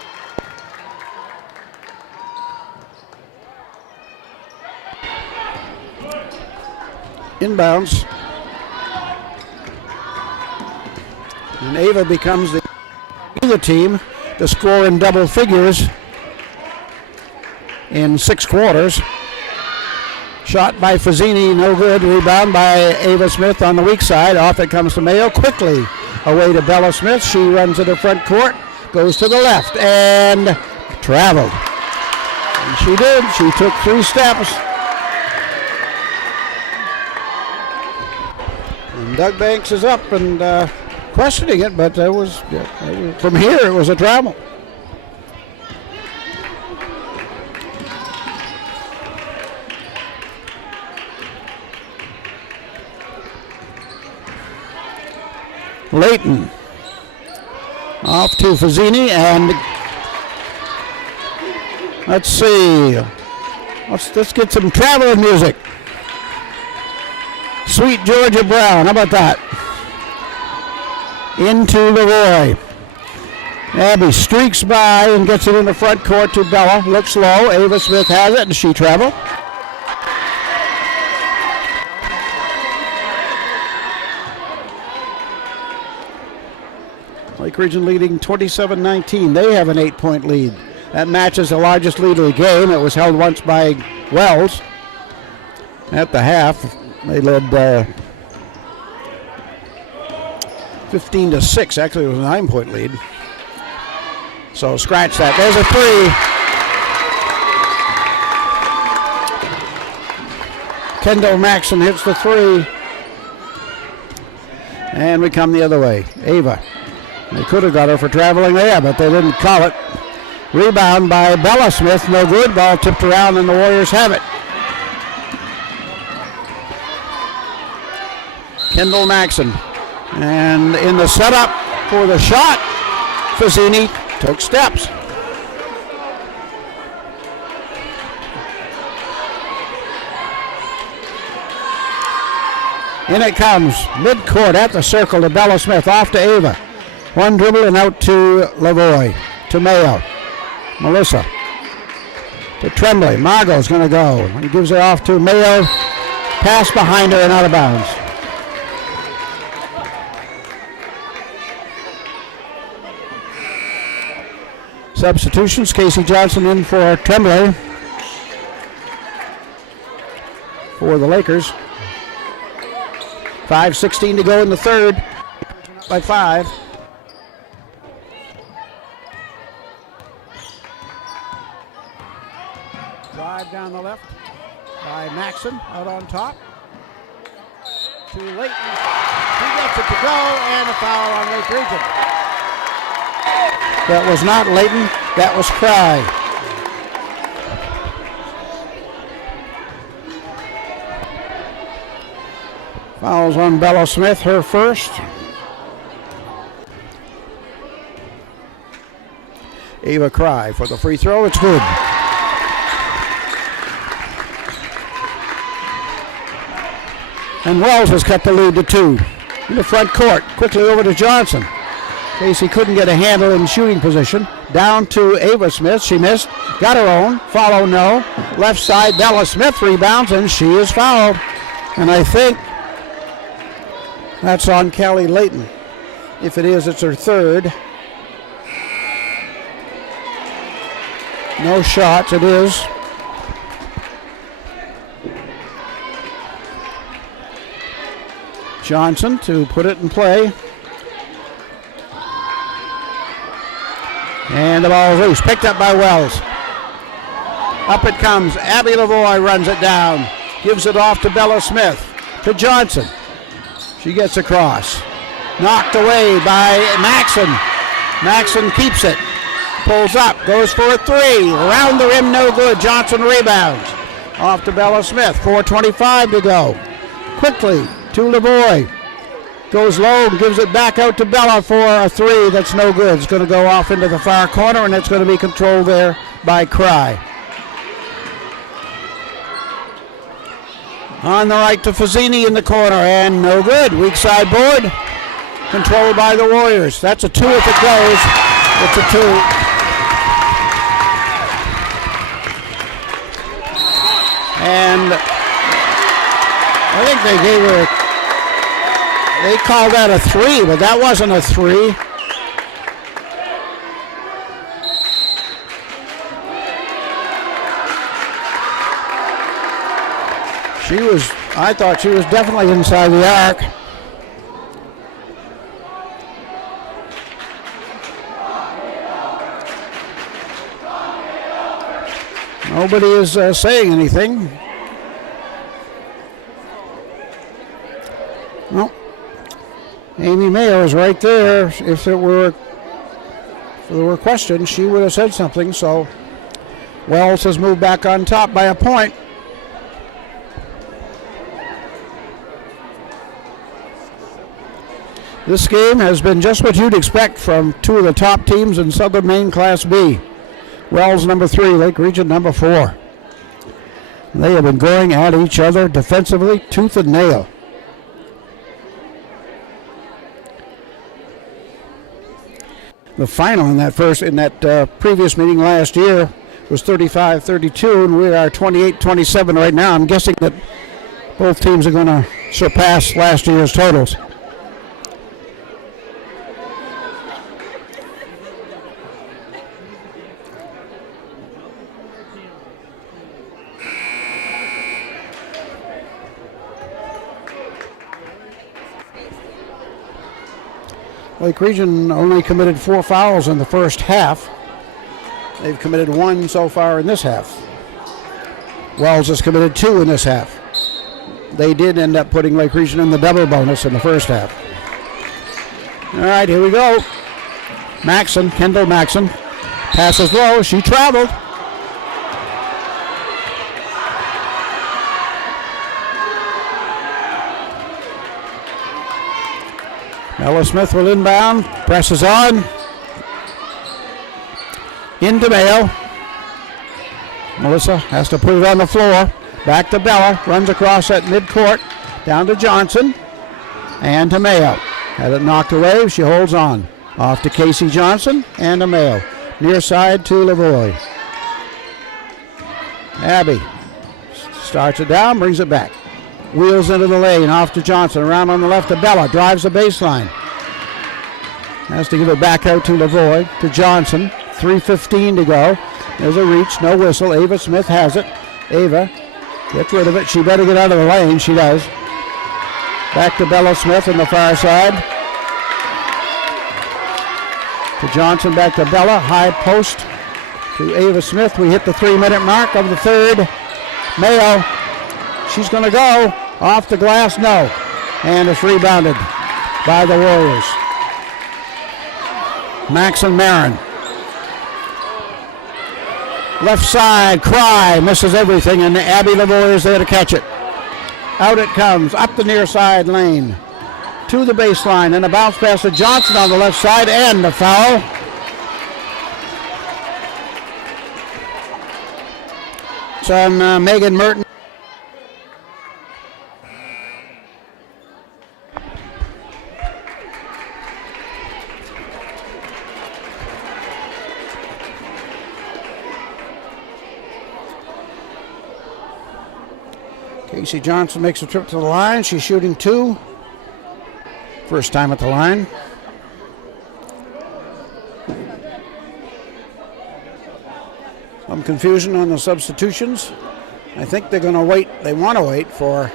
Inbounds. And Ava becomes the team to score in double figures in 6 quarters. Shot by Fazzini, no good. Rebound by Ava Smith on the weak side. Off it comes to Mayo. Quickly away to Bella Smith. She runs to the front court. Goes to the left and traveled. And she did. She took 3 steps. And Doug Banks is up and questioning it, but from here it was a travel. Layton. Off to Fazzini, and let's see. Let's get some traveling music. Sweet Georgia Brown, how about that? Into Leroy. Abby streaks by and gets it in the front court to Bella. Looks low. Ava Smith has it, and she traveled. Lake Region leading 27-19. They have an 8-point lead. That matches the largest lead of the game. It was held once by Wells. At the half, they led 15-6. Actually, it was a 9-point lead. So scratch that. There's a 3. Kendall Maxon hits the 3. And we come the other way. Ava. They could have got her for traveling there, but they didn't call it. Rebound by Bella Smith, no good. Ball tipped around and the Warriors have it. Kendall Maxon. And in the setup for the shot, Fazzini took steps. In it comes, mid-court at the circle to Bella Smith, off to Ava. One dribble and out to Lavoie, to Mayo. Melissa to Tremblay. Margot's going to go. He gives it off to Mayo. Pass behind her and out of bounds. Substitutions, Casey Johnson in for Tremblay for the Lakers. 5:16 to go in the third. By 5. Drive down the left by Maxson, out on top. To Layton. He gets it to go, and a foul on Lake Region. That was not Layton, that was Cry. Fouls on Bella Smith, her first. Ava Cry for the free throw, it's good. And Wells has cut the lead to 2. In the front court, quickly over to Johnson. Casey couldn't get a handle in shooting position. Down to Ava Smith, she missed. Got her own, follow no. Left side, Bella Smith rebounds, and she is fouled. And I think that's on Kelly Layton. If it is, it's her third. No shots, it is. Johnson to put it in play. And the ball is loose, picked up by Wells. Up it comes, Abby Lavoie runs it down. Gives it off to Bella Smith, to Johnson. She gets across. Knocked away by Maxson. Maxson keeps it. Pulls up, goes for a 3. Around the rim, no good. Johnson rebounds. Off to Bella Smith, 4:25 to go. Quickly to Lavoie. Goes low and gives it back out to Bella for a 3. That's no good. It's going to go off into the far corner, and it's going to be controlled there by Cry. On the right to Fazzini in the corner, and no good. Weak side board, controlled by the Warriors. That's a 2 if it goes. It's a 2. And I think they gave her, they called that a 3, but that wasn't a 3. I thought she was definitely inside the arc. Nobody is saying anything. No. Amy Mayo is right there. If there were questions, she would have said something. So Wells has moved back on top by a point. This game has been just what you'd expect from 2 of the top teams in Southern Maine Class B. Wells number 3, Lake Region number 4. They have been going at each other defensively, tooth and nail. The final in that previous meeting last year was 35-32, and we are 28-27 right now. I'm guessing that both teams are going to surpass last year's totals. Lake Region only committed 4 fouls in the first half. They've committed 1 so far in this half. Wells has committed 2 in this half. They did end up putting Lake Region in the double bonus in the first half. All right, here we go. Maxson, Kendall Maxson, passes low. She traveled. Bella Smith will inbound, presses on. Into Mayo. Melissa has to put it on the floor. Back to Bella. Runs across at midcourt. Down to Johnson. And to Mayo. Had it knocked away. She holds on. Off to Casey Johnson and to Mayo. Near side to Lavoie. Abby starts it down, brings it back. Wheels into the lane, off to Johnson. Around on the left to Bella. Drives the baseline. Has to give it back out to Lavoie. To Johnson. 3:15 to go. There's a reach, no whistle. Ava Smith has it. Ava gets rid of it. She better get out of the lane. She does. Back to Bella Smith on the far side. To Johnson, back to Bella. High post to Ava Smith. We hit the 3-minute mark of the third. Mayo, she's going to go. Off the glass, no. And it's rebounded by the Warriors. Maxon Marin. Left side, Cry, misses everything, and Abby Lavoie is there to catch it. Out it comes, up the near side lane, to the baseline, and a bounce pass to Johnson on the left side, and the foul. It's on Megan Merton. Casey Johnson makes a trip to the line. She's shooting 2. First time at the line. Some confusion on the substitutions. I think they're going to wait. They want to wait for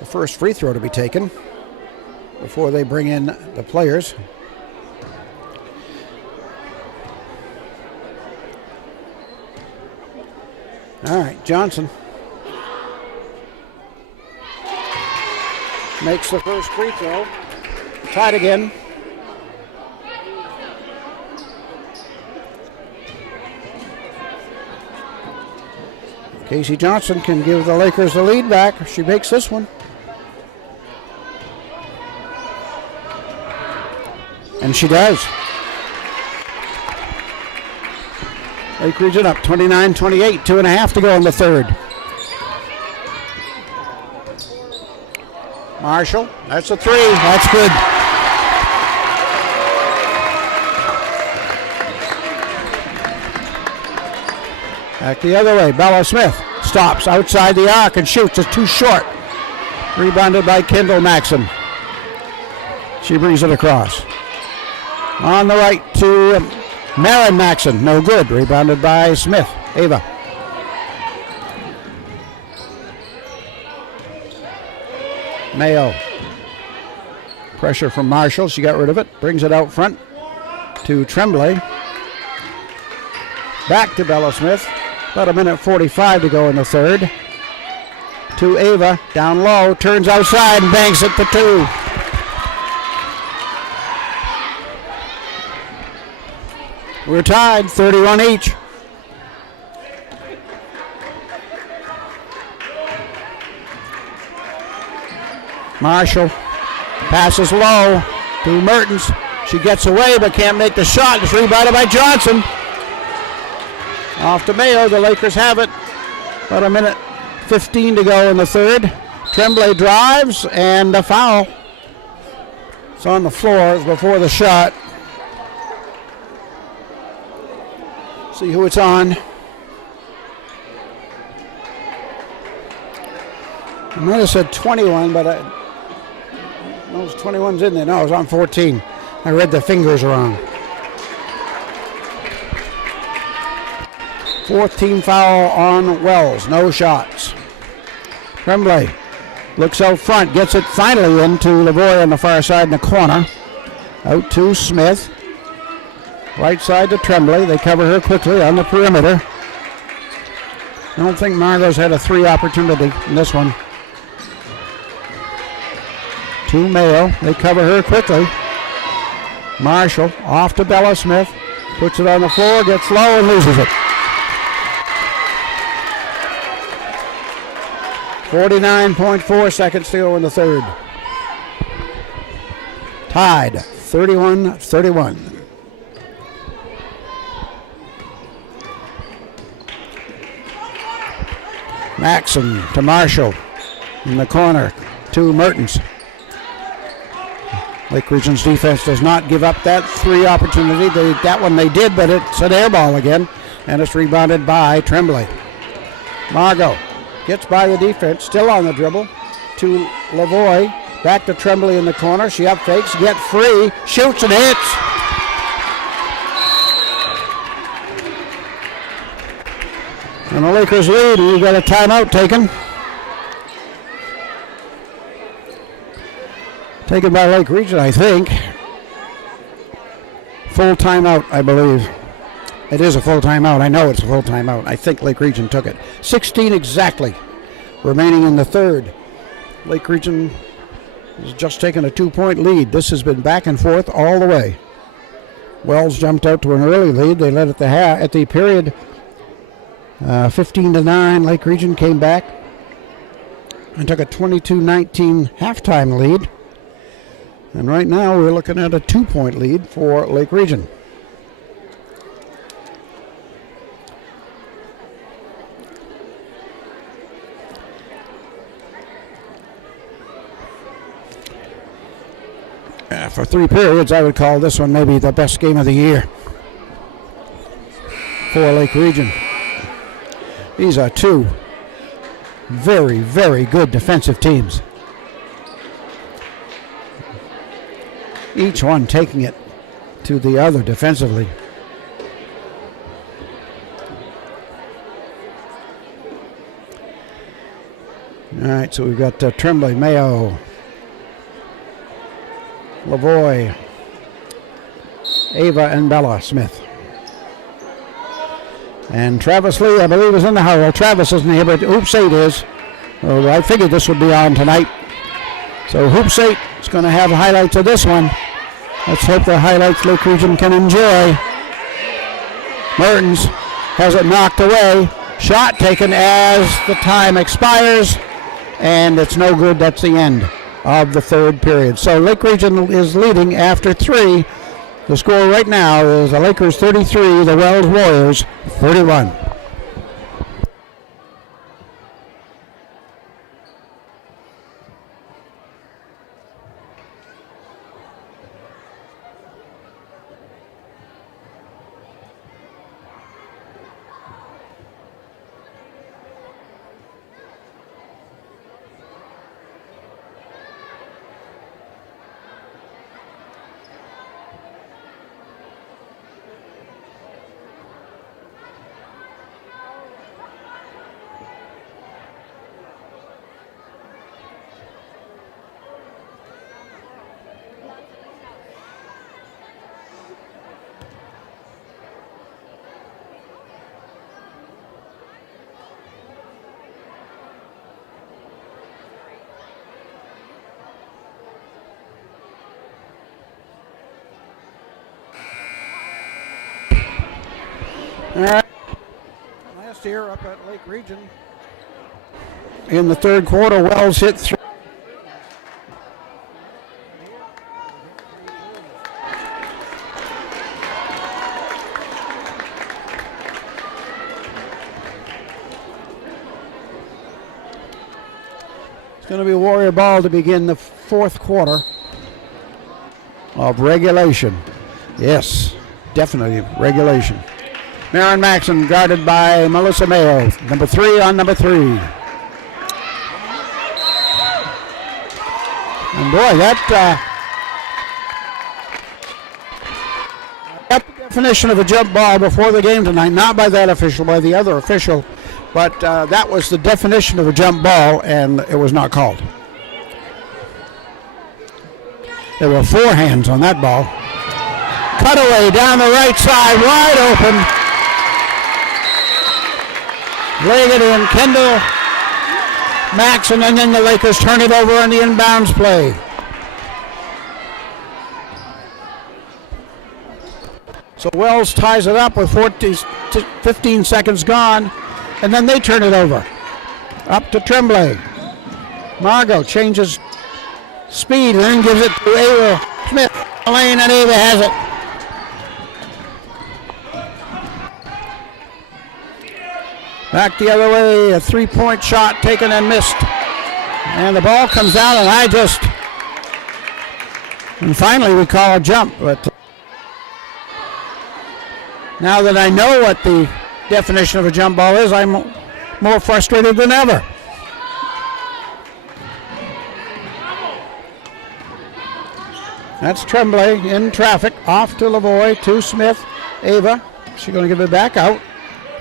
the first free throw to be taken before they bring in the players. All right, Johnson makes the first free throw. Tied again. Casey Johnson can give the Lakers the lead back if she makes this one. And she does. Lake Region up 29-28, 2.5 to go in the third. Marshall, that's a 3, that's good. Back the other way, Bella Smith stops outside the arc and shoots, it's too short. Rebounded by Kendall Maxon. She brings it across. On the right to Marin Maxon, no good. Rebounded by Smith. Ava. Mayo. Pressure from Marshall. She got rid of it. Brings it out front to Tremblay. Back to Bella Smith. About 1:45 to go in the third. To Ava. Down low. Turns outside and banks it for 2. We're tied, 31 each. Marshall passes low to Mertens. She gets away but can't make the shot. It's rebounded by Johnson. Off to Mayo, the Lakers have it. About 1:15 to go in the third. Tremblay drives and a foul. It's on the floor before the shot. See who it's on. I might have said 21, but those 21's in there. No, it was on 14. I read the fingers wrong. 4th team foul on Wells. No shots. Tremblay looks out front, gets it finally into Lavoie on the far side in the corner. Out to Smith. Right side to Tremblay. They cover her quickly on the perimeter. I don't think Margot's had a 3 opportunity in this one. To Mayo. They cover her quickly. Marshall off to Bella Smith. Puts it on the floor, gets low and loses it. 49.4 seconds to go in the third. Tied 31-31. Maxon to Marshall in the corner to Mertens. Lake Region's defense does not give up that 3 opportunity. That one they did, but it's an air ball again, and it's rebounded by Tremblay. Margot gets by the defense, still on the dribble, to Lavoie. Back to Tremblay in the corner. She up fakes, get free, shoots and hits. And the Lakers lead. We've got a timeout taken. Taken by Lake Region, I think. Full timeout, I believe. It is a full timeout. I know it's a full timeout. I think Lake Region took it. 16 exactly remaining in the third. Lake Region has just taken a 2-point lead. This has been back and forth all the way. Wells jumped out to an early lead. They led at the period 15-9. Lake Region came back and took a 22-19 halftime lead. And right now we're looking at a 2-point lead for Lake Region. For 3 periods, I would call this one maybe the best game of the year for Lake Region. These are 2 very, very good defensive teams. Each one taking it to the other defensively. All right, so we've got Tremblay, Mayo, Lavoie, Ava, and Bella Smith. And Travis Lee, I believe, is in the house. Well, Travis isn't here, but Hoops 8 is. So I figured this would be on tonight. So Hoops 8 is going to have highlights of this one. Let's hope the highlights Lake Region can enjoy. Mertens has it knocked away. Shot taken as the time expires. And it's no good. That's the end of the third period. So Lake Region is leading after 3. The score right now is the Lakers 33, the Wells Warriors 31. Last year up at Lake Region, in the third quarter, Wells hit 3. It's going to be Warrior ball to begin the fourth quarter of regulation. Yes, definitely regulation. Maren Maxon guarded by Melissa Mayo. Number 3 on number 3. And boy, that's the definition of a jump ball before the game tonight. Not by that official, by the other official. But that was the definition of a jump ball, and it was not called. There were 4 hands on that ball. Cutaway down the right side, wide open. Laying it in, Kendall, Maxon, and then the Lakers turn it over on the inbounds play. So Wells ties it up with 15 seconds gone, and then they turn it over. Up to Tremblay. Margot changes speed and then gives it to Ava Smith. Lane, and Ava has it. Back the other way, a three-point shot taken and missed. And the ball comes out, and finally we call a jump. But now that I know what the definition of a jump ball is, I'm more frustrated than ever. That's Tremblay in traffic, off to Lavoie, to Smith. Ava, she's going to give it back out.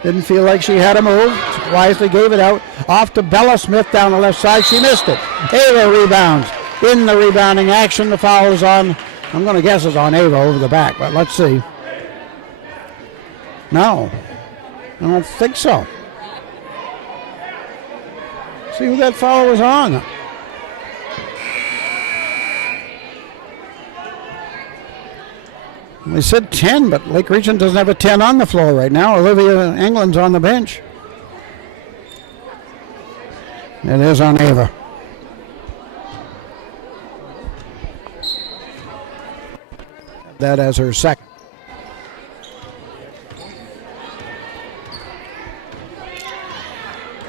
Didn't feel like she had a move. Wisely gave it out. Off to Bella Smith down the left side. She missed it. Ava rebounds. In the rebounding action, the foul is on, I'm going to guess it's on Ava over the back, but let's see. No, I don't think so. See who that foul was on. We said 10, but Lake Region doesn't have a 10 on the floor right now. Olivia England's on the bench. It is on Ava. That as her second.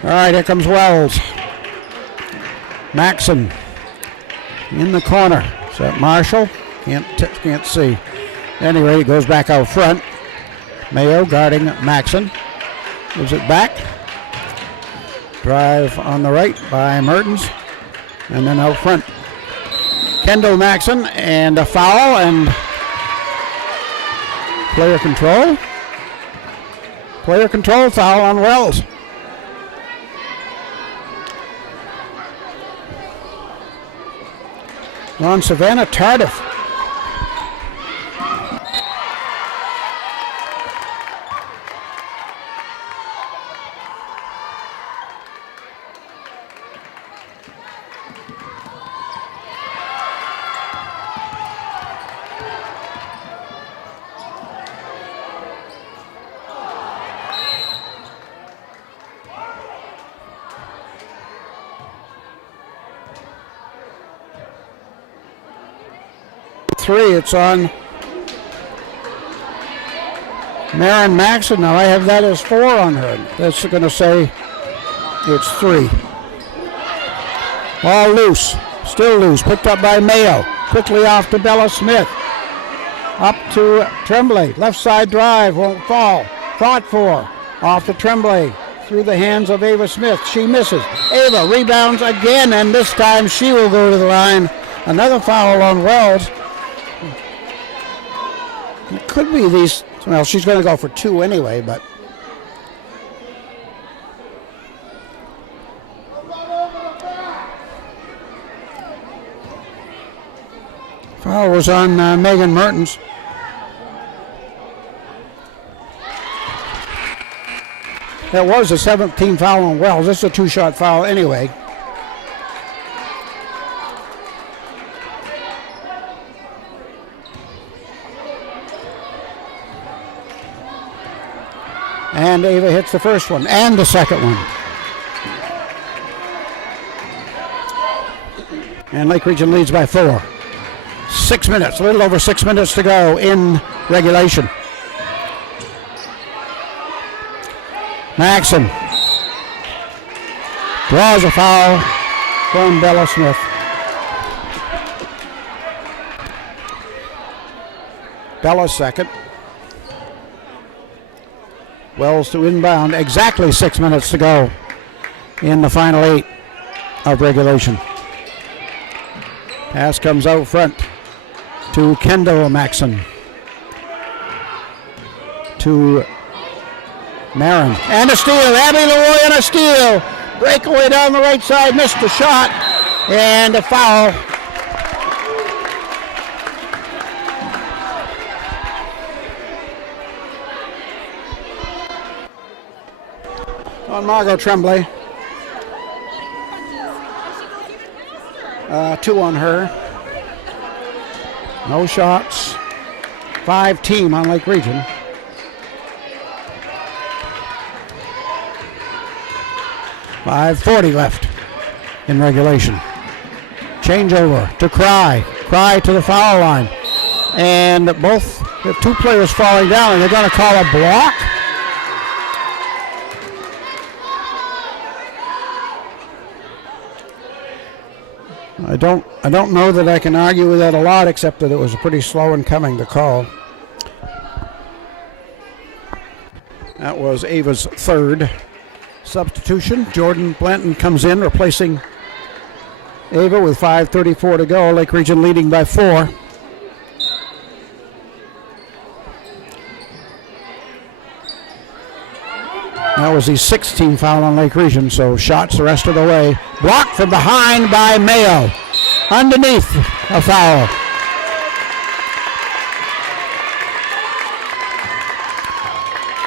All right, here comes Wells. Maxon in the corner. Is that Marshall? Can't see. Anyway, it goes back out front. Mayo guarding Maxon. Gives it back. Drive on the right by Mertens. And then out front, Kendall Maxon, and a foul and player control. Player control foul on Wells. On Savannah Tardif. Three, it's on Marin Maxon. Now I have that as 4 on her. That's going to say it's 3. Ball loose, still loose, picked up by Mayo. Quickly off to Bella Smith. Up to Tremblay, left side drive, won't fall. Fought for, off to Tremblay, through the hands of Ava Smith. She misses. Ava rebounds again, and this time she will go to the line. Another foul on Wells. It could be these, well, she's going to go for 2 anyway, but. Foul was on Megan Mertens. That was a 17th foul on Wells. This is a 2-shot foul anyway. And Ava hits the first one and the second one. And Lake Region leads by 4. 6 minutes, a little over 6 minutes to go in regulation. Maxon draws a foul from Bella Smith. Bella's second. Wells to inbound. Exactly 6 minutes to go in the final 8 of regulation. Pass comes out front to Kendall Maxon. To Marin. And a steal. Abby Leroy and a steal. Breakaway down the right side. Missed the shot. And a foul. On Margot Tremblay. 2 on her. No shots. 5 team on Lake Region. .540 left in regulation. Changeover to Cry. Cry to the foul line. And both, the 2 players falling down, and they're going to call a block. don't know that I can argue with that a lot, except that it was pretty slow in coming, the call. That was Ava's third substitution. Jordan Blanton comes in, replacing Ava with 5:34 to go. Lake Region leading by 4. That was the 16th foul on Lake Region, so shots the rest of the way. Blocked from behind by Mayo. Underneath, a foul.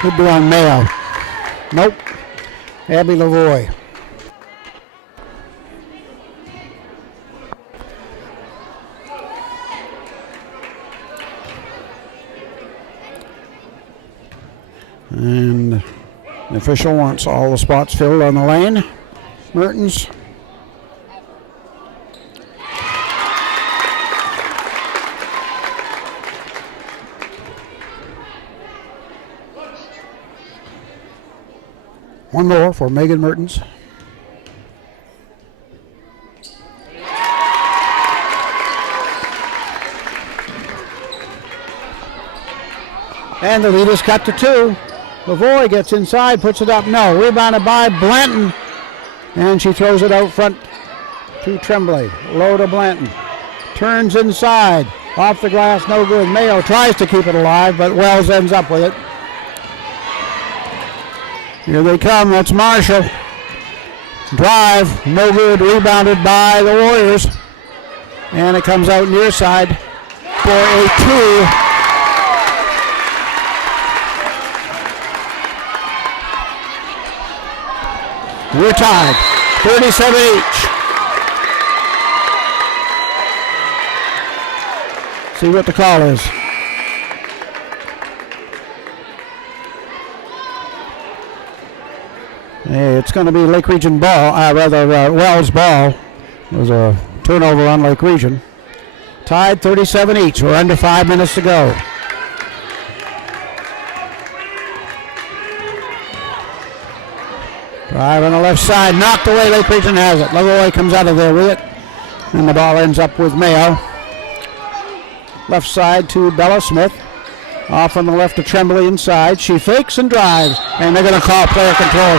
Could be on Mayo. Nope. Abby Lavoie. And the official wants all the spots filled on the lane. Mertens. One more for Megan Mertens. And the lead is cut to 2. Lavoie gets inside, puts it up. No, rebounded by Blanton. And she throws it out front to Tremblay. Low to Blanton. Turns inside. Off the glass, no good. Mayo tries to keep it alive, but Wells ends up with it. Here they come. That's Marshall. Drive, no good. Rebounded by the Warriors. And it comes out near side for a 2. We're tied, 37 each. See what the call is. Hey, it's going to be Lake Region ball, Wells ball. It was a turnover on Lake Region. Tied 37 each. We're under 5 minutes to go. Drive on the left side, knocked away. Lake Region has it. Lavoie comes out of there with it. And the ball ends up with Mayo. Left side to Bella Smith. Off on the left to Tremblay inside. She fakes and drives. And they're going to call player control.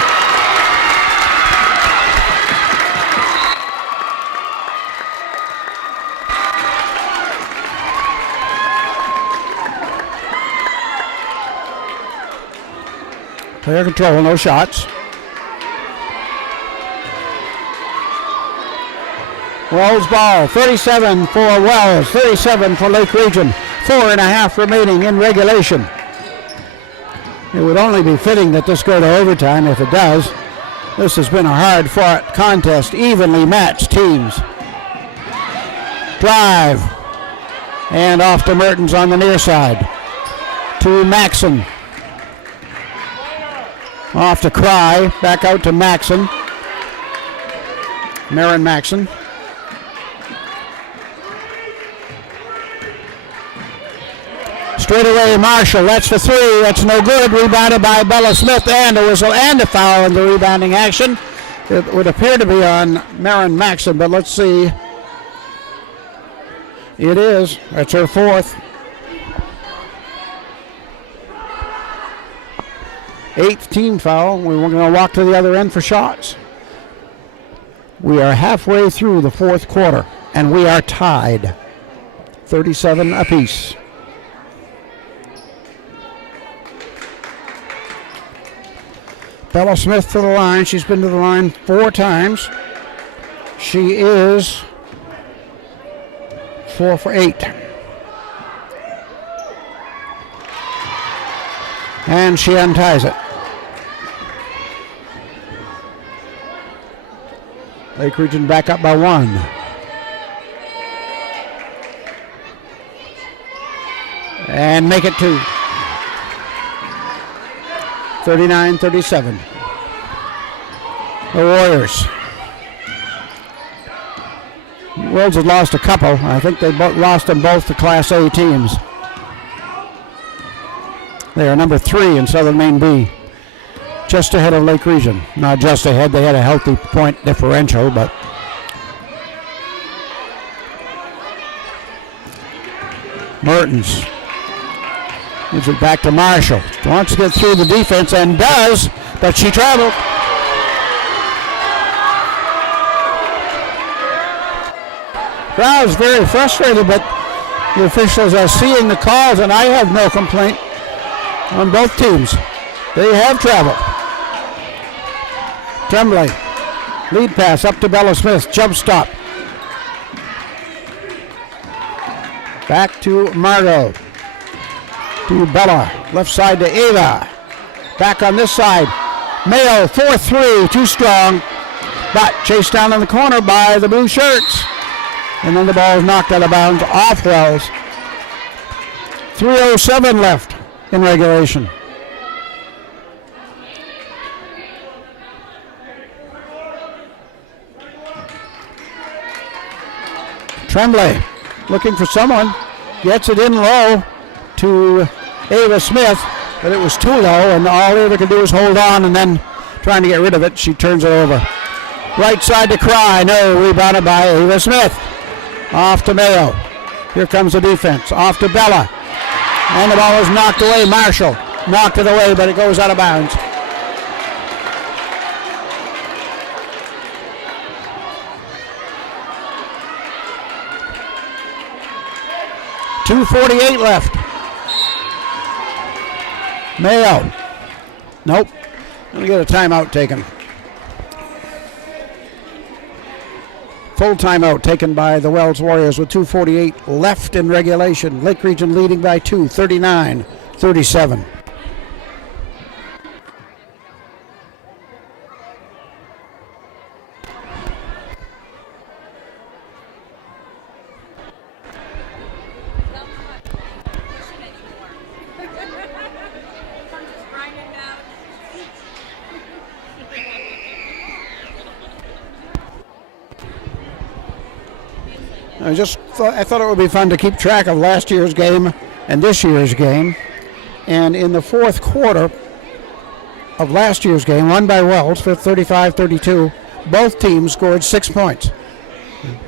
Player control, no shots. Wells ball, 37 for Wells, 37 for Lake Region. 4.5 remaining in regulation. It would only be fitting that this go to overtime if it does. This has been a hard-fought contest, evenly matched teams. Drive, and off to Mertens on the near side. To Maxon. Off to Cry, back out to Maxon. Marin Maxon. Straight away, Marshall. That's the 3. That's no good. Rebounded by Bella Smith, and a whistle and a foul in the rebounding action. It would appear to be on Marin Maxon, but let's see. It is. That's her 4th. 8th team foul. We're going to walk to the other end for shots. We are halfway through the 4th quarter, and we are tied. 37 apiece. Bella Smith to the line. She's been to the line 4 times. She is 4 for 8. And she unties it. Lake Region back up by 1. And make it 2. 39-37. The Warriors. Worlds had lost a couple. I think they lost them both to Class A teams. They are number 3 in Southern Maine B. Just ahead of Lake Region. Not just ahead, they had a healthy point differential, but Mertens gives it back to Marshall. Wants to get through the defense and does, but she traveled. Crowd's very frustrated, but the officials are seeing the calls, and I have no complaint on both teams. They have traveled. Tremblay, lead pass up to Bella Smith, jump stop. Back to Margot. To Bella, left side to Ava. Back on this side. Mayo, 4-3, too strong, but chased down in the corner by the blue shirts. And then the ball is knocked out of bounds off Wells. 3:07 left in regulation. Tremblay looking for someone, gets it in low to Ava Smith, but it was too low, and all Ava can do is hold on, and then trying to get rid of it, she turns it over. Right side to Cry, no, rebounded by Ava Smith. Off to Mayo. Here comes the defense. Off to Bella. And the ball is knocked away. Marshall knocked it away, but it goes out of bounds. .248 left. Mayo. Nope. Gonna get a timeout taken. Full timeout taken by the Wells Warriors with 2:48 left in regulation. Lake Region leading by 2, 39-37. I thought it would be fun to keep track of last year's game and this year's game. And in the fourth quarter of last year's game, won by Wells for 35-32, both teams scored 6 points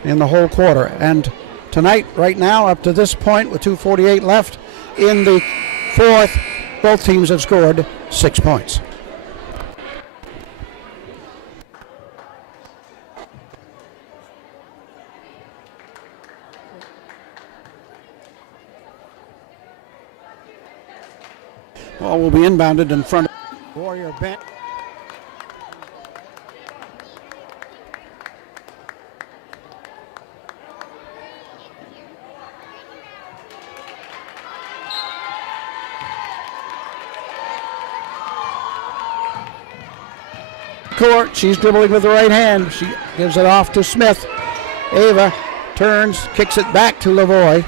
in the whole quarter. And tonight, right now, up to this point, with 2:48 left in the fourth, both teams have scored 6 points. Ball will be inbounded in front of Warrior bench. Court, she's dribbling with the right hand. She gives it off to Smith. Ava turns, kicks it back to Lavoie.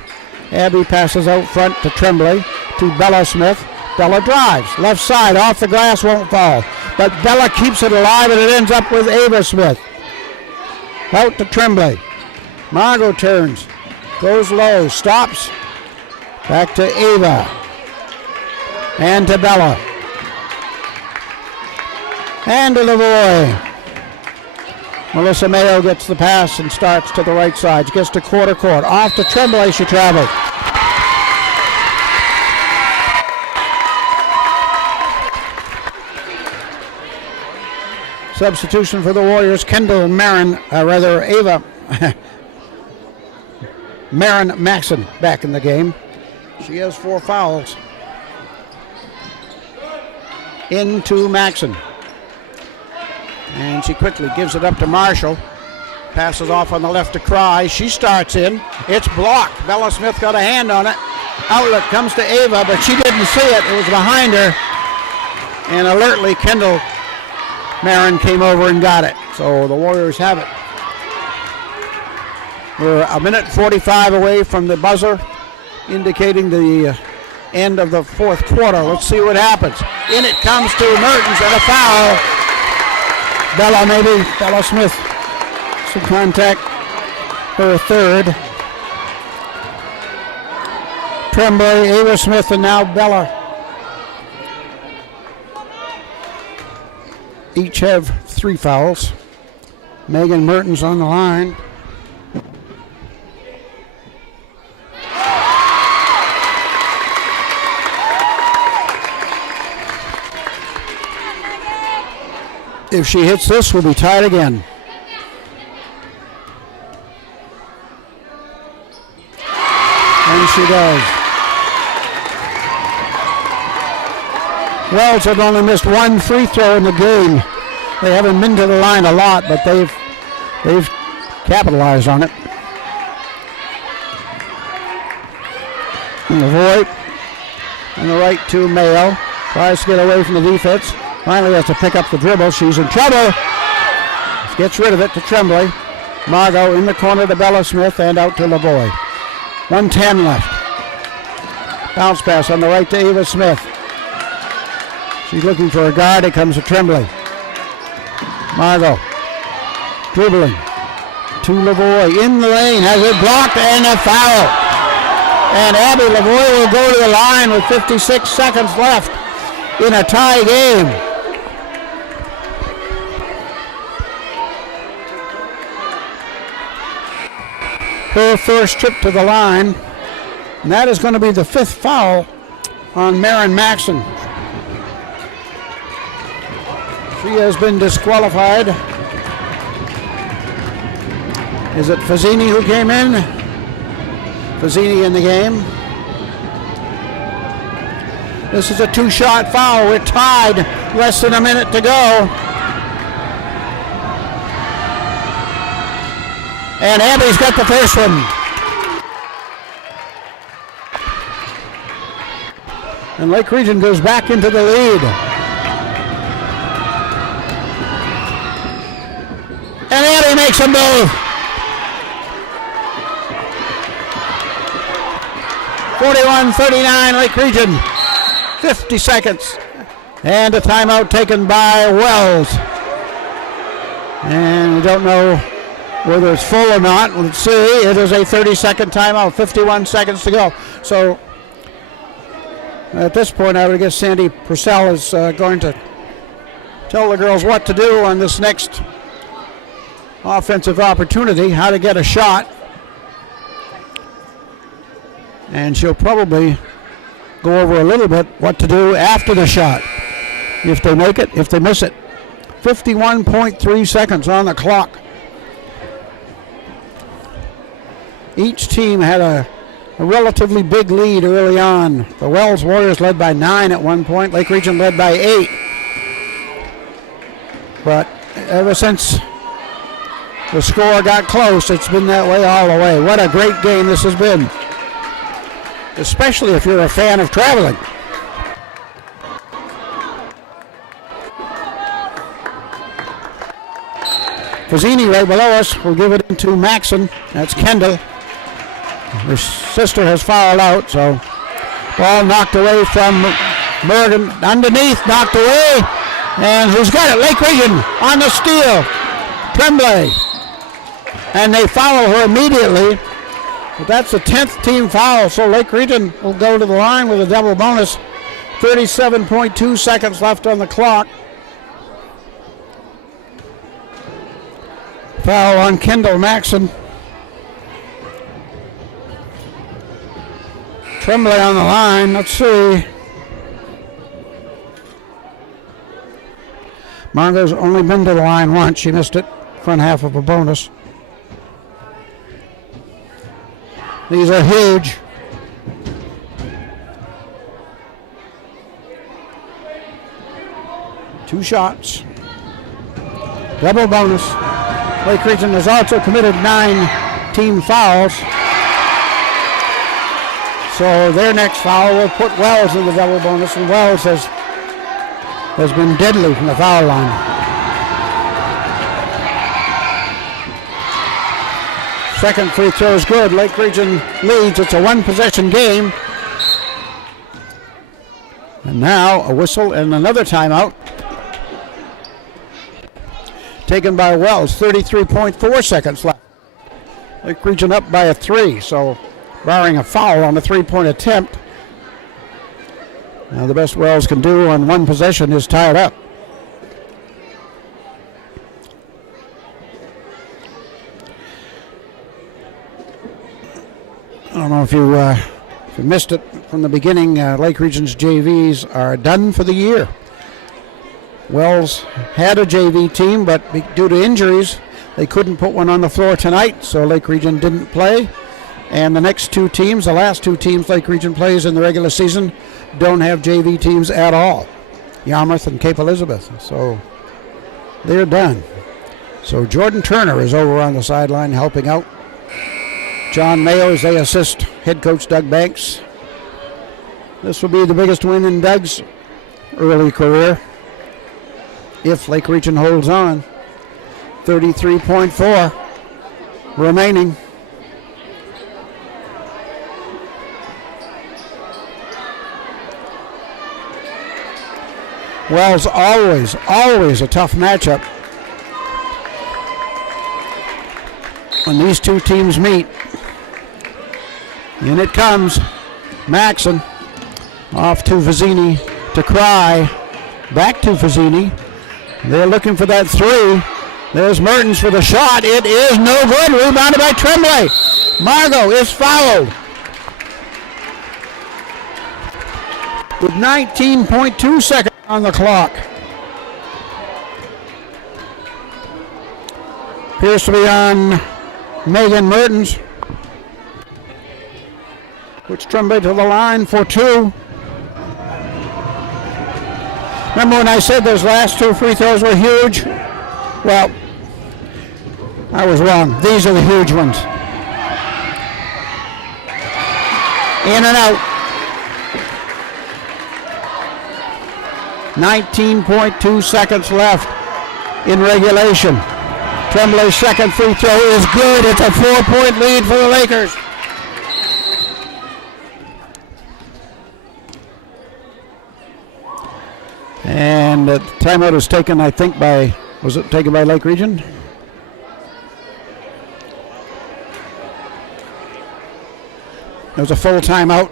Abby passes out front to Tremblay, to Bella Smith. Bella drives, left side, off the glass, won't fall. But Bella keeps it alive, and it ends up with Ava Smith. Out to Tremblay. Margot turns, goes low, stops. Back to Ava. And to Bella. And to Lavoie. Melissa Mayo gets the pass and starts to the right side. She gets to quarter court. Off to Tremblay, she traveled. Substitution for the Warriors, Kendall Marin, Ava Marin Maxon back in the game. She has 4 fouls. Into Maxon. And she quickly gives it up to Marshall. Passes off on the left to Cry. She starts in. It's blocked. Bella Smith got a hand on it. Outlet comes to Ava, but she didn't see it. It was behind her. And alertly, Kendall Marin came over and got it. So the Warriors have it. We're a minute 45 away from the buzzer, indicating the end of the fourth quarter. Let's see what happens. In it comes to Mertens, and a foul. Bella Smith. Some contact. Her third. Tremblay, Ava Smith, and now Bella. Each have 3 fouls. Megan Mertens on the line. If she hits this, we'll be tied again. And she does. Wells have only missed one free throw in the game. They haven't been to the line a lot, but they've capitalized on it. Lavoie on the right to Mayo. Tries to get away from the defense. Finally has to pick up the dribble. She's in trouble. Gets rid of it to Tremblay. Margot in the corner to Bella Smith and out to Lavoie. 1:10 left. Bounce pass on the right to Ava Smith. She's looking for a guard. It comes to Tremblay. Margot dribbling to Lavoie in the lane. Has it blocked and a foul. And Abby Lavoie will go to the line with 56 seconds left in a tie game. Her first trip to the line. And that is going to be the 5th foul on Marin Maxon. She has been disqualified. Is it Fazzini who came in? Fazzini in the game. This is a 2-shot foul. We're tied. Less than a minute to go. And Abby's got the first one. And Lake Region goes back into the lead. And Abby makes them both. 41-39 Lake Region. 50 seconds. And a timeout taken by Wells. And we don't know whether it's full or not. Let's see. It is a 30-second timeout. 51 seconds to go. So at this point, I would guess Sandy Purcell is going to tell the girls what to do on this next offensive opportunity, how to get a shot. And she'll probably go over a little bit what to do after the shot. If they make it, if they miss it. 51.3 seconds on the clock. Each team had a relatively big lead early on. The Wells Warriors led by 9 at one point. Lake Region led by 8. But ever since the score got close, it's been that way all the way. What a great game this has been. Especially if you're a fan of traveling. Fazzini right below us will give it into Maxon. That's Kendall. Her sister has fouled out, so ball knocked away from Morgan. Underneath, knocked away. And who's got it? Lake Region on the steal. Tremblay. And they foul her immediately. But that's the 10th team foul, so Lake Region will go to the line with a double bonus. 37.2 seconds left on the clock. Foul on Kendall Maxon. Tremblay on the line. Let's see. Margot's only been to the line once. She missed it. Front half of a bonus. These are huge. Two shots. Double bonus. Lake Region has also committed 9 team fouls. So their next foul will put Wells in the double bonus, and Wells has been deadly from the foul line. Second free throw is good. Lake Region leads. It's a 1-possession game. And now a whistle and another timeout. Taken by Wells. 33.4 seconds left. Lake Region up by a 3, so barring a foul on the 3-point attempt. Now the best Wells can do on one possession is tie it up. I don't know if you missed it from the beginning. Lake Region's JVs are done for the year. Wells had a JV team, but due to injuries, they couldn't put one on the floor tonight, so Lake Region didn't play. And the next two teams, the last two teams Lake Region plays in the regular season, don't have JV teams at all, Yarmouth and Cape Elizabeth. So they're done. So Jordan Turner is over on the sideline helping out. John Mayo as they assist head coach Doug Banks. This will be the biggest win in Doug's early career if Lake Region holds on. 33.4 remaining. Wells always a tough matchup when these two teams meet. In it comes. Maxon off to Vizzini to Cry. Back to Vizzini. They're looking for that three. There's Mertens for the shot. It is no good. Rebounded by Tremblay. Margot is fouled. With 19.2 seconds on the clock. Appears to be on Megan Mertens. Puts Tremblay to the line for two. Remember when I said those last two free throws were huge? Well, I was wrong. These are the huge ones. In and out. 19.2 seconds left in regulation. Tremblay's second free throw is good. It's a 4-point lead for the Lakers. And the timeout was taken, I think, was it taken by Lake Region? It was a full timeout.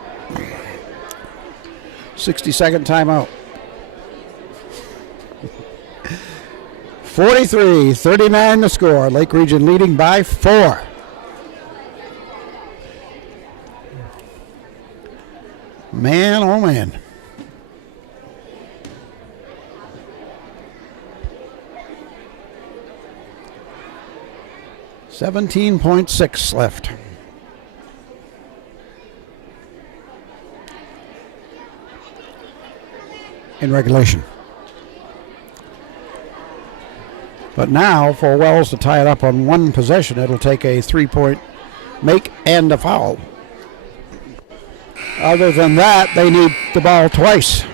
60-second timeout. 43-39 the score. Lake Region leading by 4. Man, oh man. $17.6 left. In regulation. But now, for Wells to tie it up on one possession, it'll take a 3-point make and a foul. Other than that, they need the ball twice.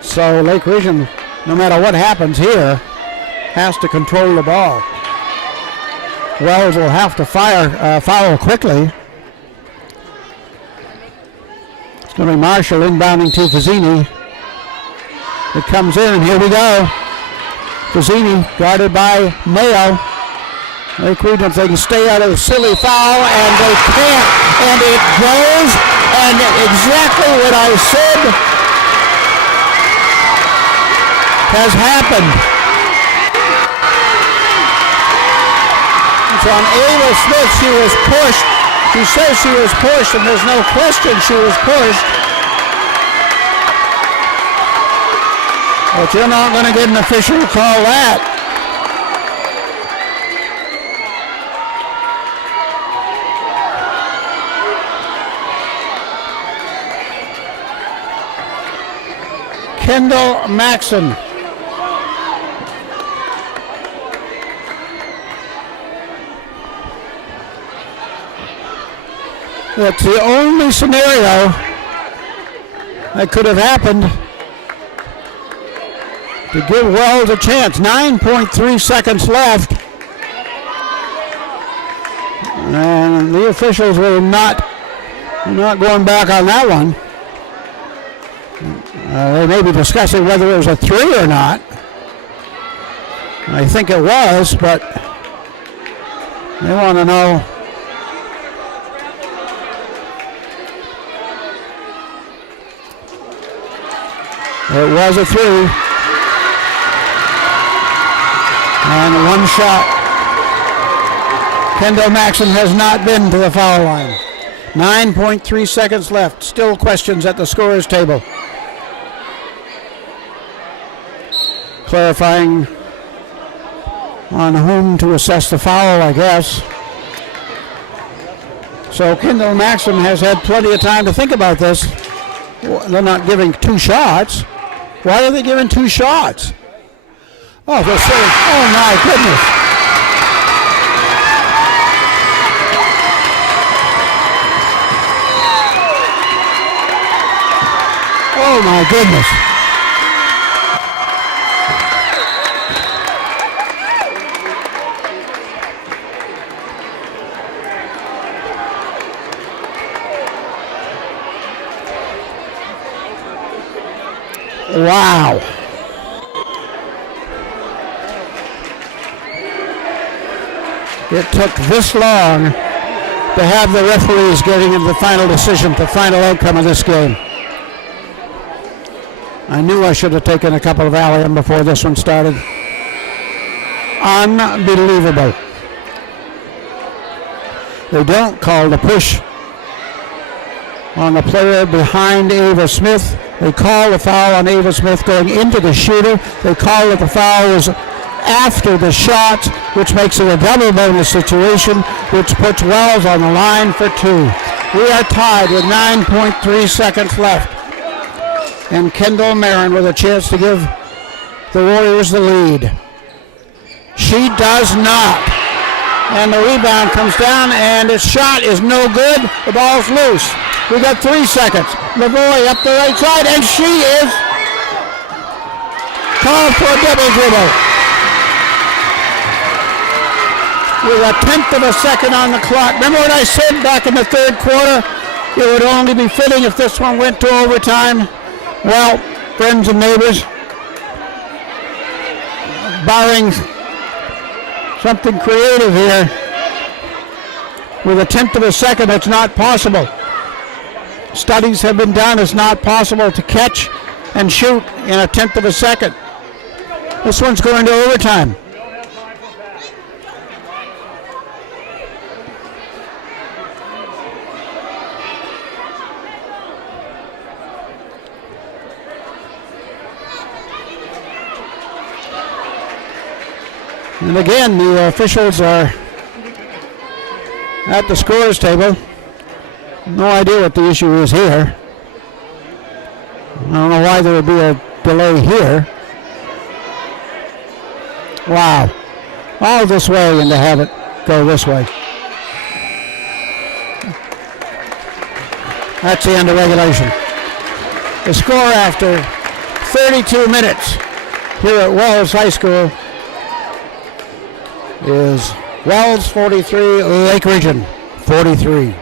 So Lake Region, no matter what happens here, has to control the ball. Wells will have to foul quickly. It's going to be Marshall inbounding to Vizzini. It comes in, and here we go. Vizzini guarded by Mayo. Lake Region, if they can stay out of the silly foul, and they can't. And it goes, and exactly what I said has happened. It's on Ava Smith. She was pushed. She says she was pushed, and there's no question she was pushed. But you're not going to get an official to call that. Kendall Maxon. That's the only scenario that could have happened to give Wells a chance. 9.3 seconds left. And the officials were not going back on that one. They may be discussing whether it was a 3 or not. I think it was, but they want to know. It was a 3. And one shot. Kendall Maxon has not been to the foul line. 9.3 seconds left. Still questions at the scorer's table. Clarifying on whom to assess the foul, I guess. So Kendall Maxim has had plenty of time to think about this. They're not giving 2 shots. Why are they giving 2 shots? Oh, they're saying, oh my goodness. Oh my goodness. Wow. It took this long to have the referees getting into the final decision, the final outcome of this game. I knew I should have taken a couple of Allium before this one started. Unbelievable. They don't call the push on the player behind Ava Smith. They call the foul on Ava Smith going into the shooter. They call that the foul was after the shot, which makes it a double bonus situation, which puts Wells on the line for 2. We are tied with 9.3 seconds left. And Kendall Marin with a chance to give the Warriors the lead. She does not. And the rebound comes down, and its shot is no good. The ball's loose. We got 3 seconds. Lavoie up the right side, and she is called for a double dribble. With a 1/10 of a second on the clock. Remember what I said back in the 3rd quarter? It would only be fitting if this one went to overtime. Well, friends and neighbors, barring something creative here, with a 1/10 of a second, it's not possible. Studies have been done. It's not possible to catch and shoot in a 1/10 of a second. This one's going to overtime. And again, the officials are at the scorer's table. No idea what the issue is here. I don't know why there would be a delay here. Wow. All this way and to have it go this way. That's the end of regulation. The score after 32 minutes here at Wells High School is Wells 43, Lake Region 43.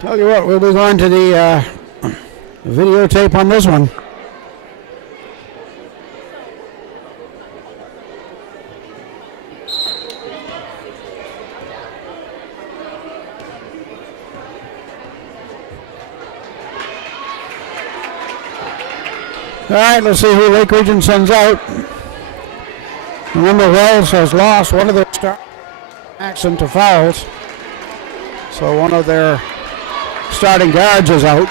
Tell you what, we'll be going to the videotape on this one. All right, let's see who Lake Region sends out. Remember, Wells has lost one of their starting to fouls. So one of their starting guards is out.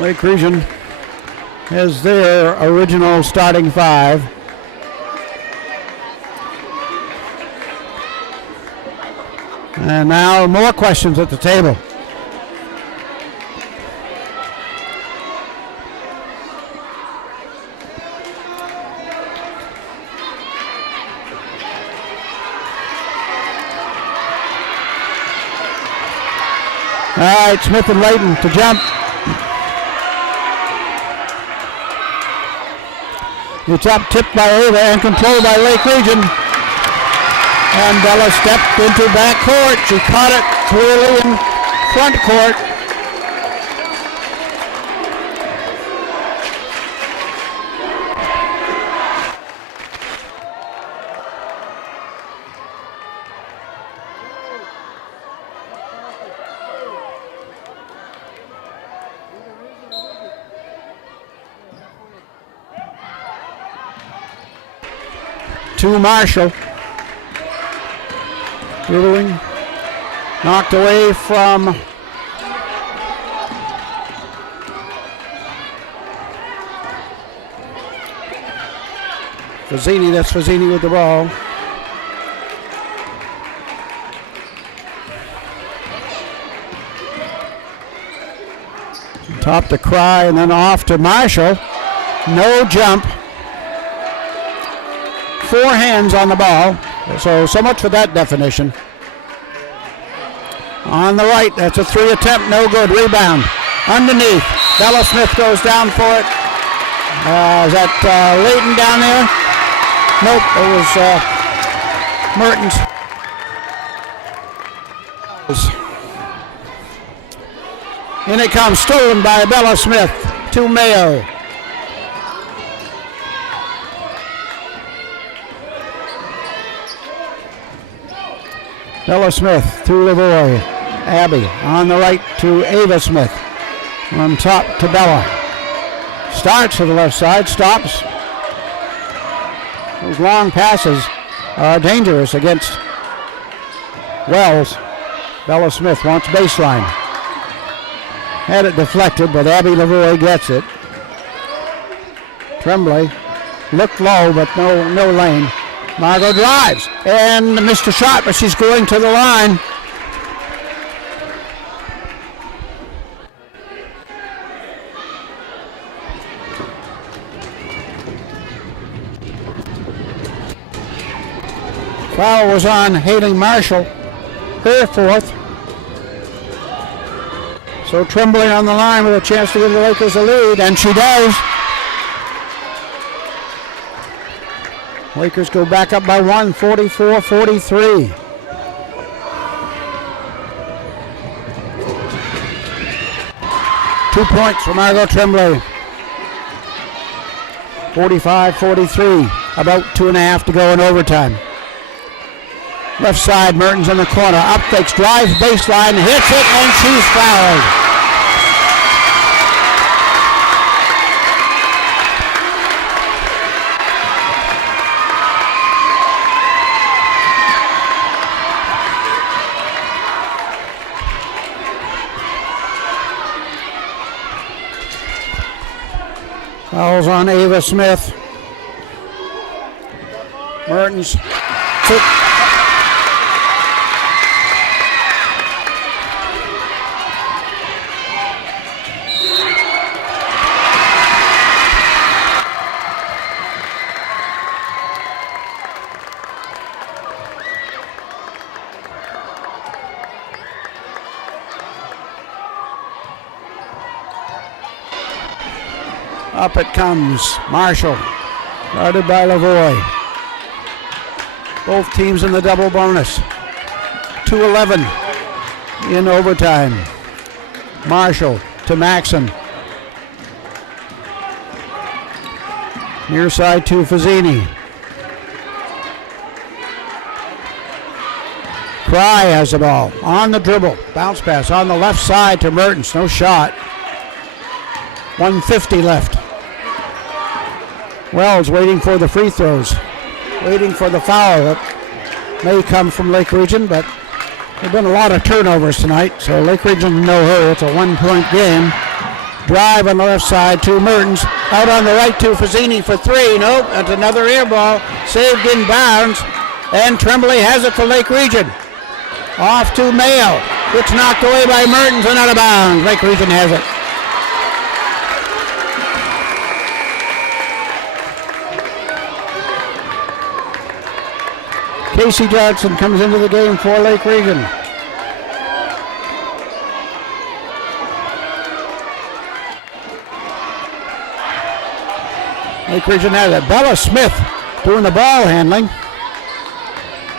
Lake Region has their original starting 5. And now more questions at the table. All right, Smith and Layton to jump. It's up, tipped by Ava and controlled by Lake Region. And Bella stepped into back court. She caught it clearly in front court. To Marshall. Dribbling. Knocked away from Fazzini. That's Fazzini with the ball. Top to Cry and then off to Marshall. No jump. 4 hands on the ball. So much for that definition. On the right, that's a 3 attempt, no good. Rebound. Underneath. Bella Smith goes down for it. Is that Layton down there? Nope, it was Mertens. In it comes, stolen by Bella Smith to Mayo. Bella Smith to Lavoie. Abby on the right to Ava Smith. On top to Bella. Starts to the left side, stops. Those long passes are dangerous against Wells. Bella Smith wants baseline. Had it deflected, but Abby Lavoie gets it. Tremblay looked low, but no lane. Margot drives and missed a shot, but she's going to the line. Foul was on Haley Marshall, her 4th. So Tremblay on the line with a chance to give the Lakers a lead, and she does. Lakers go back up by 1, 44-43. Two points for Margot Tremblay. 45-43. About 2.5 to go in overtime. Left side, Mertens in the corner. Up fakes, drives baseline, hits it, and she's fouled. Fouls on Ava Smith. Mertens took. Up it comes. Marshall, guarded by Lavoie. Both teams in the double bonus. 2:11 in overtime. Marshall to Maxon. Near side to Fazzini. Cry has the ball. On the dribble. Bounce pass on the left side to Mertens. No shot. 1:50 left. Wells waiting for the free throws. Waiting for the foul that may come from Lake Region, but there have been a lot of turnovers tonight, so Lake Region no hurry. It's a 1-point game. Drive on the left side to Mertens. Out on the right to Fazzini for 3. Nope, that's another air ball. Saved in bounds. And Tremblay has it for Lake Region. Off to Mayo. It's knocked away by Mertens and out of bounds. Lake Region has it. Casey Johnson comes into the game for Lake Region. Lake Region has it. Bella Smith doing the ball handling.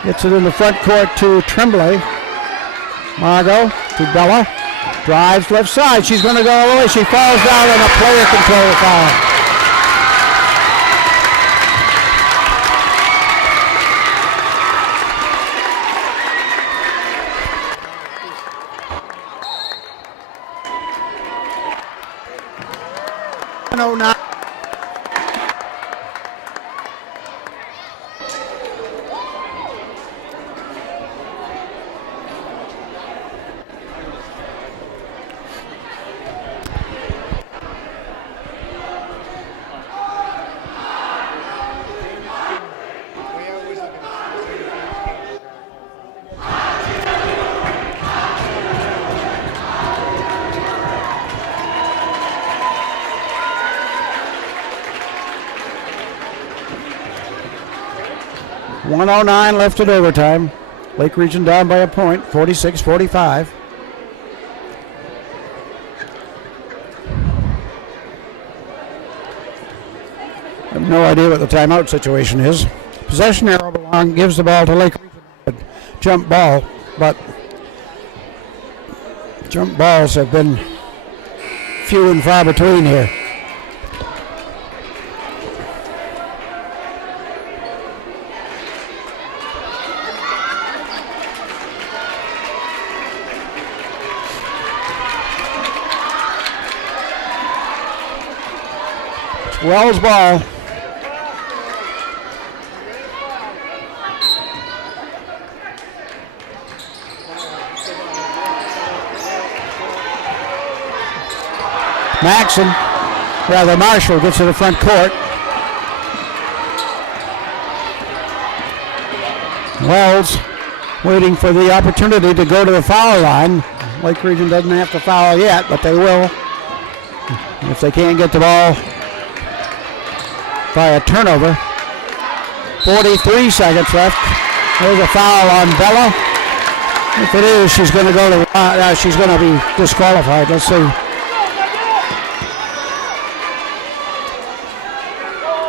Gets it in the front court to Tremblay. Margot to Bella. Drives left side. She's going to go all the way. She falls down and a player control foul. No, not. .109 left at overtime. Lake Region down by a point, 46-45. I have no idea what the timeout situation is. Possession arrow belong, gives the ball to Lake Region. Jump ball, but jump balls have been few and far between here. Wells ball. Marshall gets to the front court. Wells waiting for the opportunity to go to the foul line. Lake Region doesn't have to foul yet, but they will if they can't get the ball by a turnover. 43 seconds left. There's a foul on Bella. If it is, she's going to go to. She's going to be disqualified. Let's see.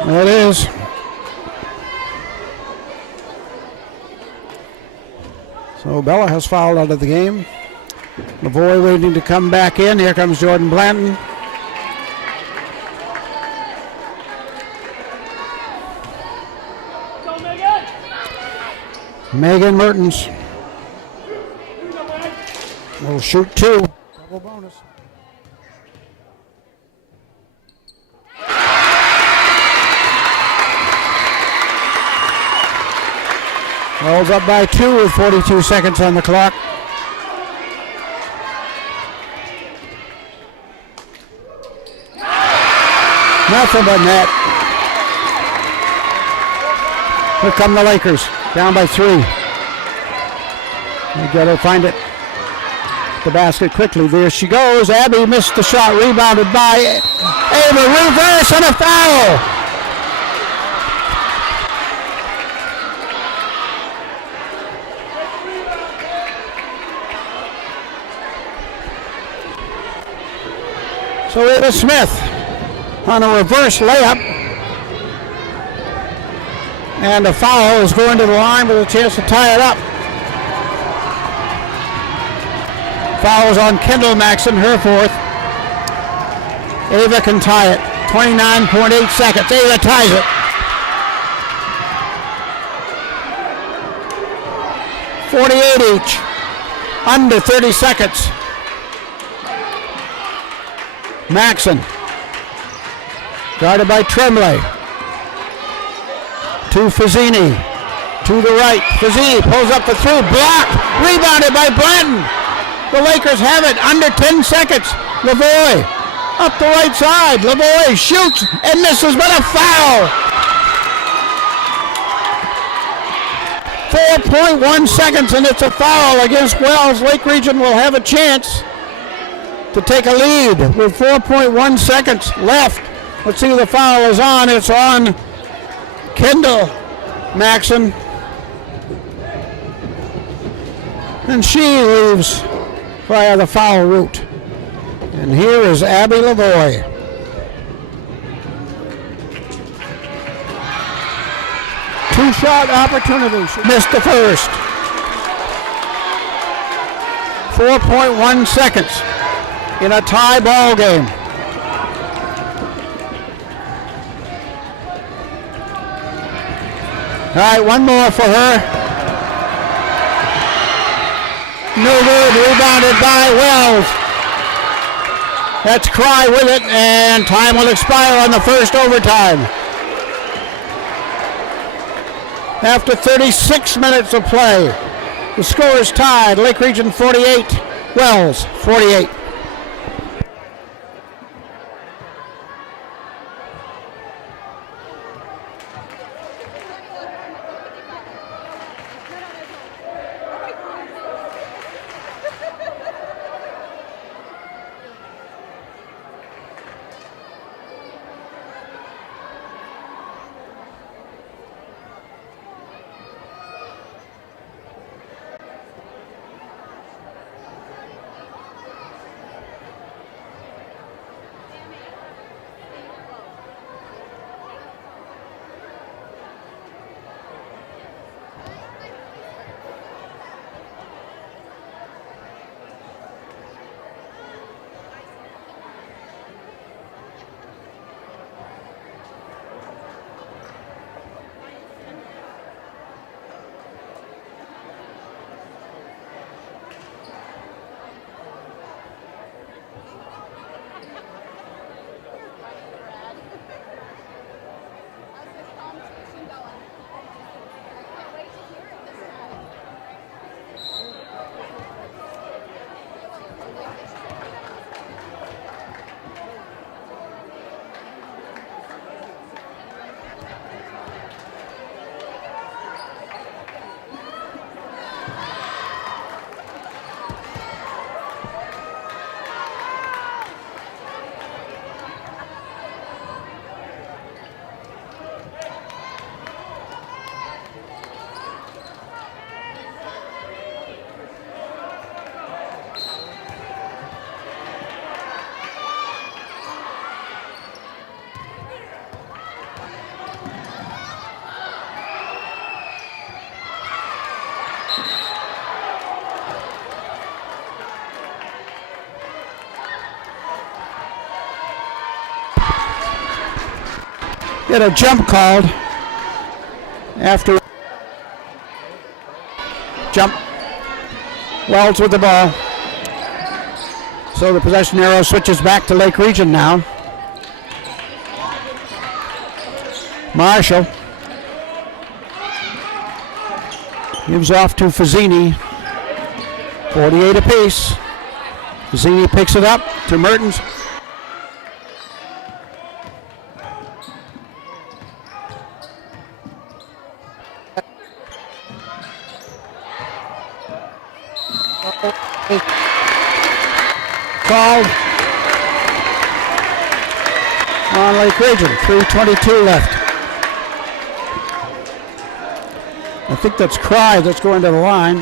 There it is. So Bella has fouled out of the game. Lavoie waiting to come back in. Here comes Jordan Blanton. Megan Mertens will shoot two. Double bonus. Rolls up by two with 42 seconds on the clock. Nothing but net. Here come the Lakers. Down by three. They got to find it. The basket quickly. There she goes. Abby missed the shot. Rebounded by Ava. Reverse and a foul. So Ava Smith on a reverse layup. And a foul is going to the line with a chance to tie it up. Foul is on Kendall Maxon, her fourth. Ava can tie it. 29.8 seconds. Ava ties it. 48 each. Under 30 seconds. Maxon. Guarded by Tremblay. To Fazzini, to the right. Fazzini pulls up the three, blocked, rebounded by Blanton. The Lakers have it, under 10 seconds. Lavoie, up the right side. Lavoie shoots and misses, but a foul. 4.1 seconds, and it's a foul against Wells. Lake Region will have a chance to take a lead with 4.1 seconds left. Let's see who the foul is on. It's on Kendall Maxon, and she leaves via the foul route. And here is Abby Lavoie. two-shot opportunity. She missed the first. 4.1 seconds in a tie ball game. All right, one more for her. No good, rebounded by Wells. That's Cry with it, and time will expire on the first overtime. After 36 minutes of play, the score is tied. Lake Region 48, Wells 48. Get a jump called after jump. Wells with the ball. So the possession arrow switches back to Lake Region now. Marshall gives off to Fazzini. 48 apiece. Fazzini picks it up to Mertens. Called on Lake Region. 3:22 left. I think that's Cry that's going to the line.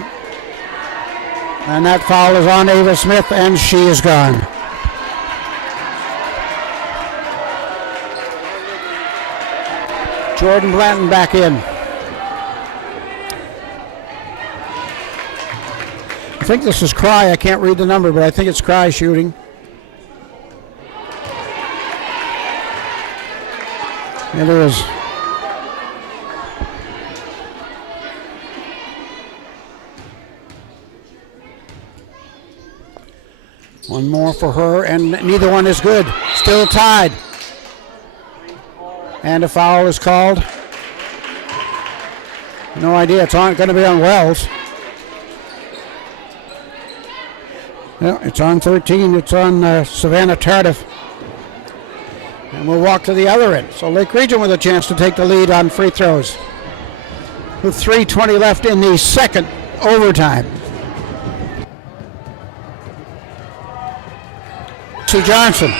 And that foul is on Ava Smith, and she is gone. Jordan Blanton back in. I think this is Cry. I can't read the number, but I think it's Cry shooting. It is. One more for her, and neither one is good. Still tied. And a foul is called. No idea. It's going to be on Wells. Yeah, it's on 13. It's on Savannah Tardif. And we'll walk to the other end. So Lake Region with a chance to take the lead on free throws. With 3:20 left in the second overtime. Sue Johnson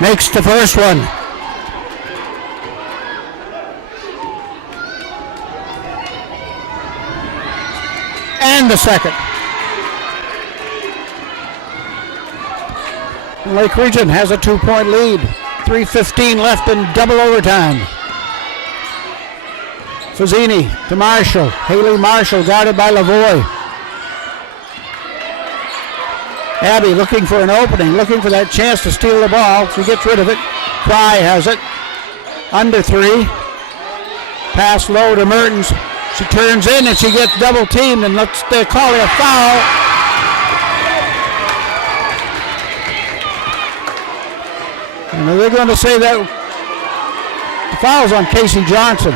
makes the first one. And the second. Lake Region has a 2-point lead. 3:15 left in double overtime. Fazzini to Marshall. Haley Marshall guarded by Lavoie. Abby looking for an opening, looking for that chance to steal the ball. She gets rid of it. Fry has it. Under 3. Pass low to Mertens. She turns in and she gets double teamed, and they call it a foul. And they're going to say that the foul's on Casey Johnson.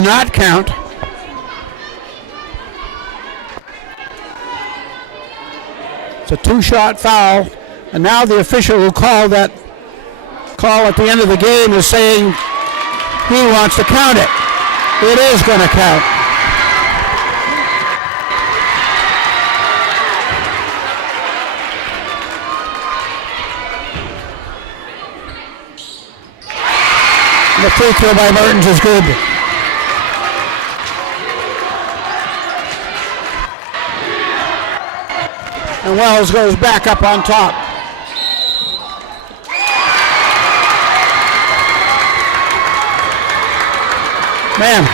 Not count. It's a 2-shot foul, and now the official who called that call at the end of the game is saying he wants to count it. It is going to count. The free throw by Mertens is good. And Wells goes back up on top. Man.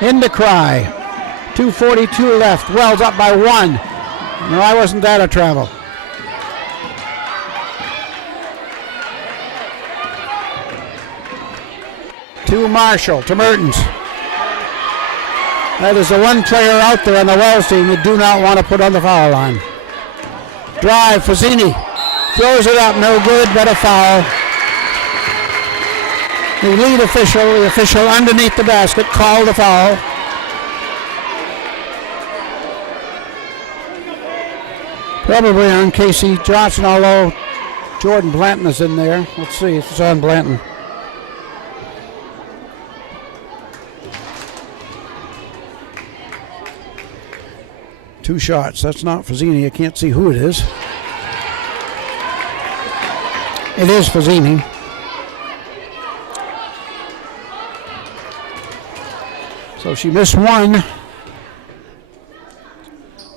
Into Cry. 2:42 left. Wells up by 1. No, I wasn't that a travel. To Marshall, to Mertens. That is the one player out there on the Wells team you do not want to put on the foul line. Drive, Fazzini. Throws it up, no good, but a foul. The lead official, the official underneath the basket, called the foul. Probably on Casey Johnson, although Jordan Blanton is in there. Let's see if it's on Blanton. Two shots. That's not Fazzini. I can't see who it is. It is Fazzini. So she missed one.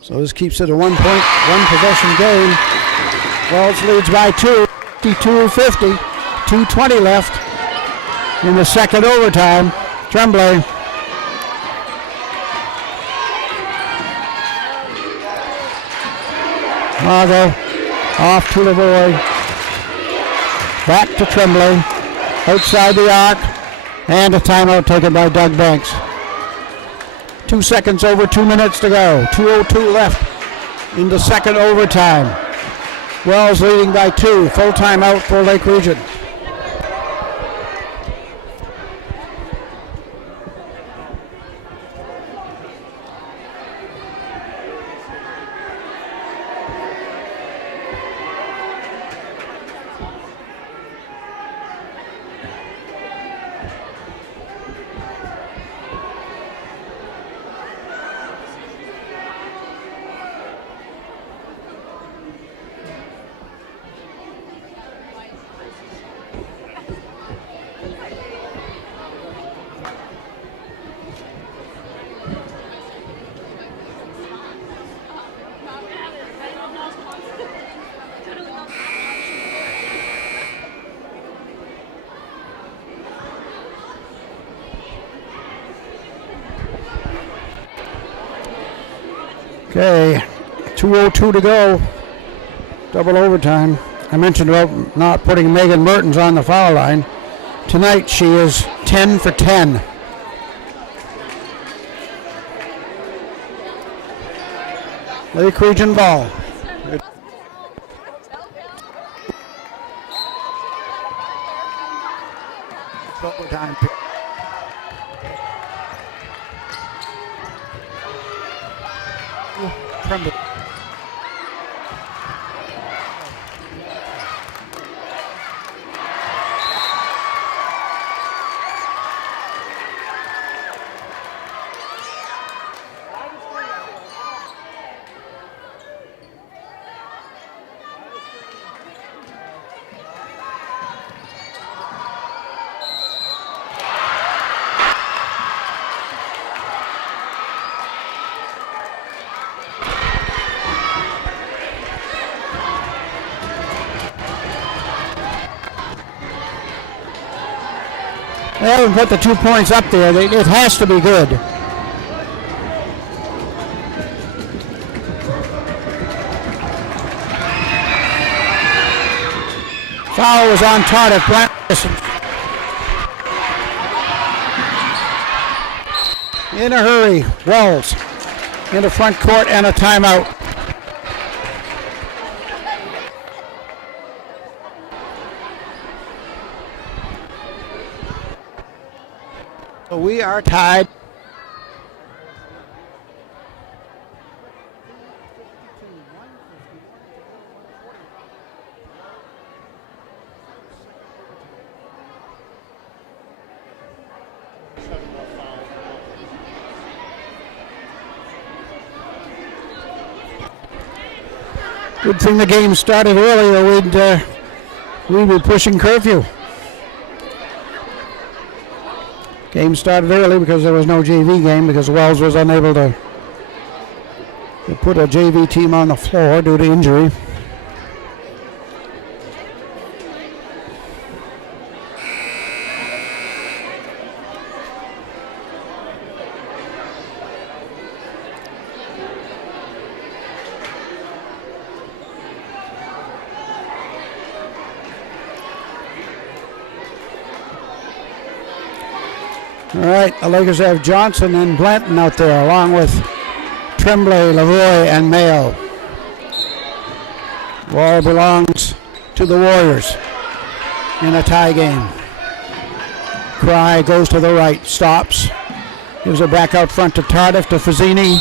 So this keeps it a 1 possession game. Wells leads by 2, 52-50. 2:20 left in the second overtime. Tremblay. Margot off to Lavoie. Back to Tremblay. Outside the arc. And a timeout taken by Doug Banks. 2 seconds over 2 minutes to go. 2:02 left in the second overtime. Wells leading by 2. Full timeout for Lake Region. Okay, 2:02 to go. Double overtime. I mentioned about not putting Megan Mertens on the foul line. Tonight she is 10 for 10. Lake Region ball. Overtime. Tremble. They haven't put the 2 points up there. It has to be good. Foul was on Tardif. In a hurry, Wells into front court and a timeout. So we are tied. Good thing the game started earlier. We'd be pushing curfew. Game started early because there was no JV game because Wells was unable to put a JV team on the floor due to injury. All right, the Lakers have Johnson and Blanton out there, along with Tremblay, Lavoie, and Mayo. Ball belongs to the Warriors in a tie game. Cry goes to the right, stops, gives it back out front to Tardif, to Fazzini.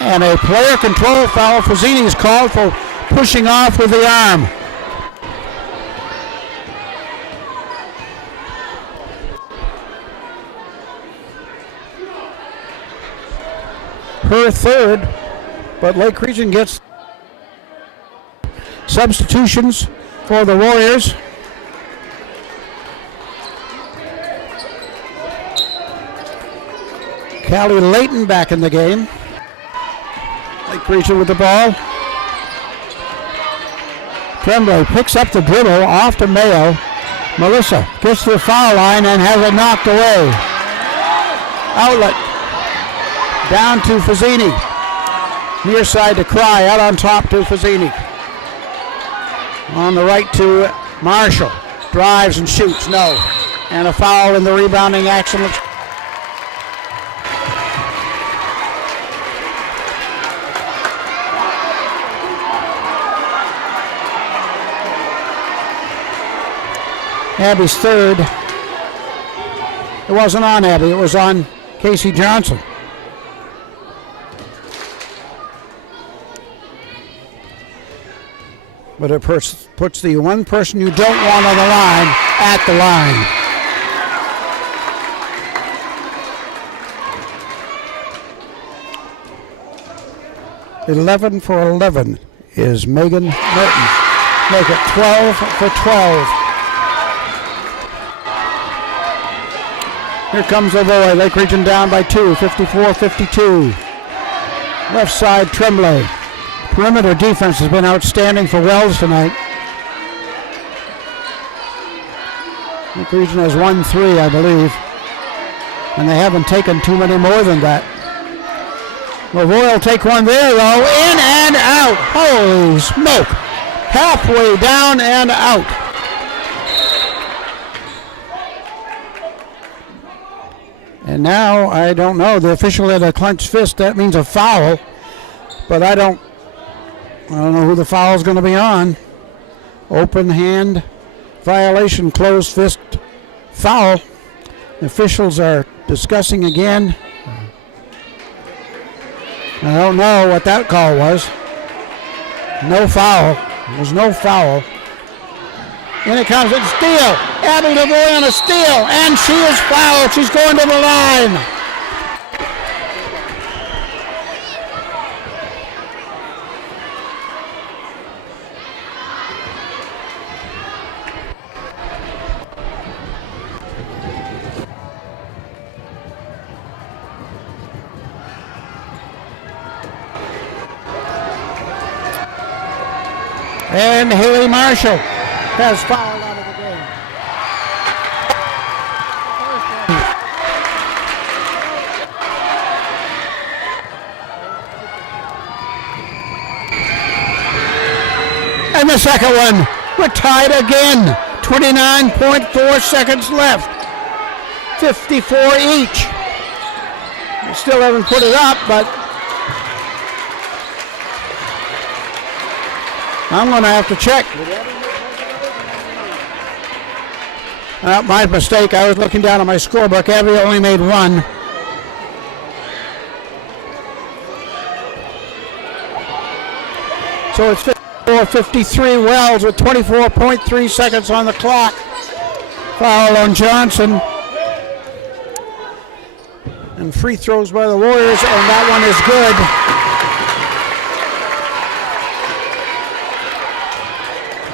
And a player control foul. Fazzini is called for pushing off with the arm. Her third, but Lake Region gets substitutions for the Warriors. Callie Layton back in the game. Lake Region with the ball. Tremblay picks up the dribble off to Mayo. Melissa gets to the foul line and has it knocked away. Outlet. Down to Fazzini. Near side to Cry. Out on top to Fazzini. On the right to Marshall. Drives and shoots. No. And a foul in the rebounding action. Abby's third. It wasn't on Abby. It was on Casey Johnson. But it puts the one person you don't want on the line at the line. "11 for 11 is Megan Merton. Make it 12 for 12. Here comes Lavoie. Lake Region down by 2, 54-52. Left side, Tremblay. Perimeter defense has been outstanding for Wells tonight. Lake Region has 1-3, I believe. And they haven't taken too many more than that. Lavoie will take one there, though. In and out. Holy smoke. Halfway down and out. And now, I don't know. The official had a clenched fist. That means a foul. But I don't know who the foul is going to be on. Open hand violation, closed fist foul. The officials are discussing again. I don't know what that call was. No foul. There was no foul. In it comes, it's steal. Abby Lavoie on a steal, and she is fouled. She's going to the line. And Haley Marshall has fouled out of the game. And the second one. We're tied again. 29.4 seconds left. 54 each. We still haven't put it up, but I'm going to have to check. My mistake. I was looking down at my scorebook. Abby only made one. So it's 54-53 Wells with 24.3 seconds on the clock. Foul on Johnson. And free throws by the Warriors, and that one is good.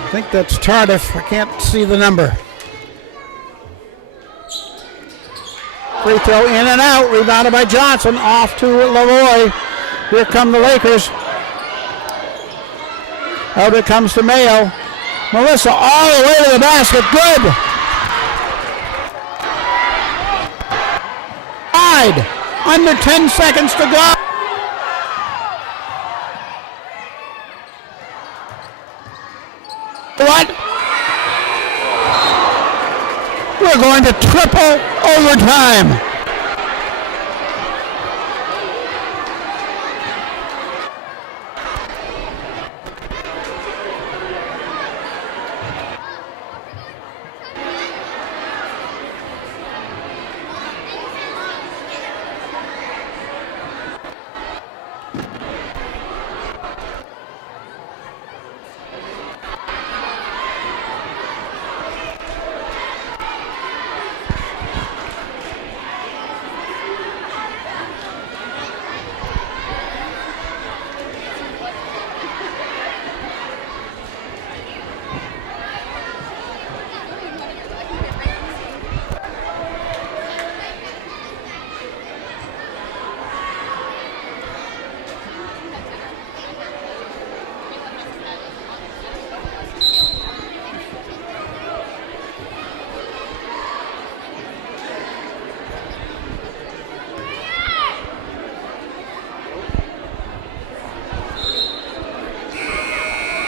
I think that's Tardif. I can't see the number. Free throw in and out, rebounded by Johnson, off to Lavoie. Here come the Lakers. Out it comes to Mayo. Melissa all the way to the basket, good. Tied, under 10 seconds to go. What? We're going to triple overtime.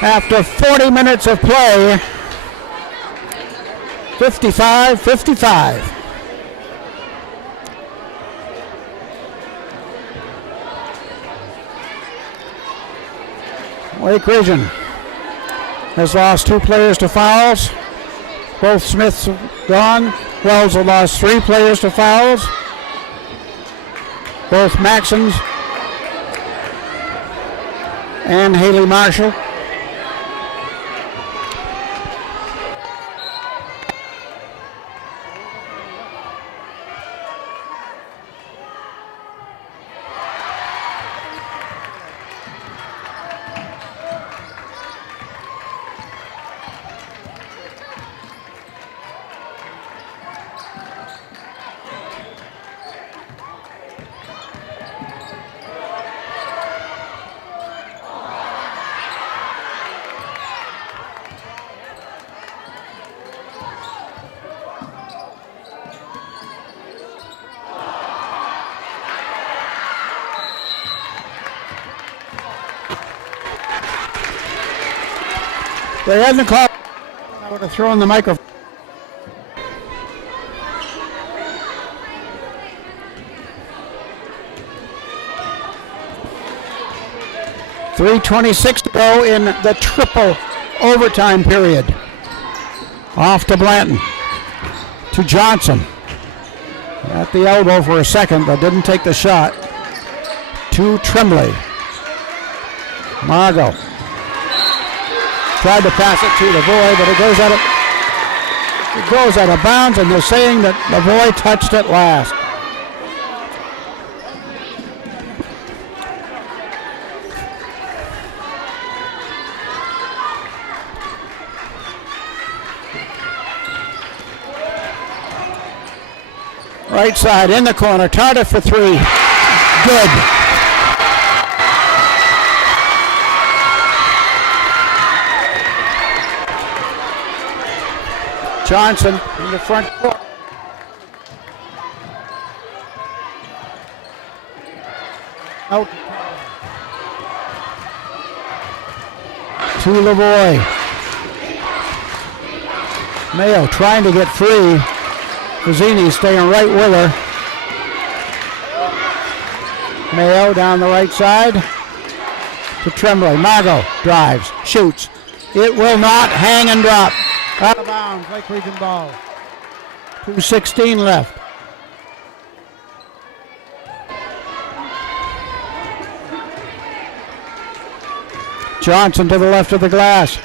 After 40 minutes of play, 55-55. Lake Region has lost 2 players to fouls. Both Smiths gone. Wells have lost 3 players to fouls. Both Maxons and Haley Marshall. They hadn't called. I would have thrown the microphone. .326 to go in the triple overtime period. Off to Blanton. To Johnson. At the elbow for a second, but didn't take the shot. To Tremblay. Margot. Tried to pass it to Lavoie, but it goes out of bounds, and they're saying that Lavoie touched it last. Right side in the corner, Tardif for 3. Good. Johnson in the front court. Out. to Lavoie. Mayo trying to get free. Fazzini staying right with her. Mayo down the right side to Tremblay. Margot drives, shoots. It will not hang and drop. Out of bounds, Lake Region ball. 2:16 left. Johnson to the left of the glass.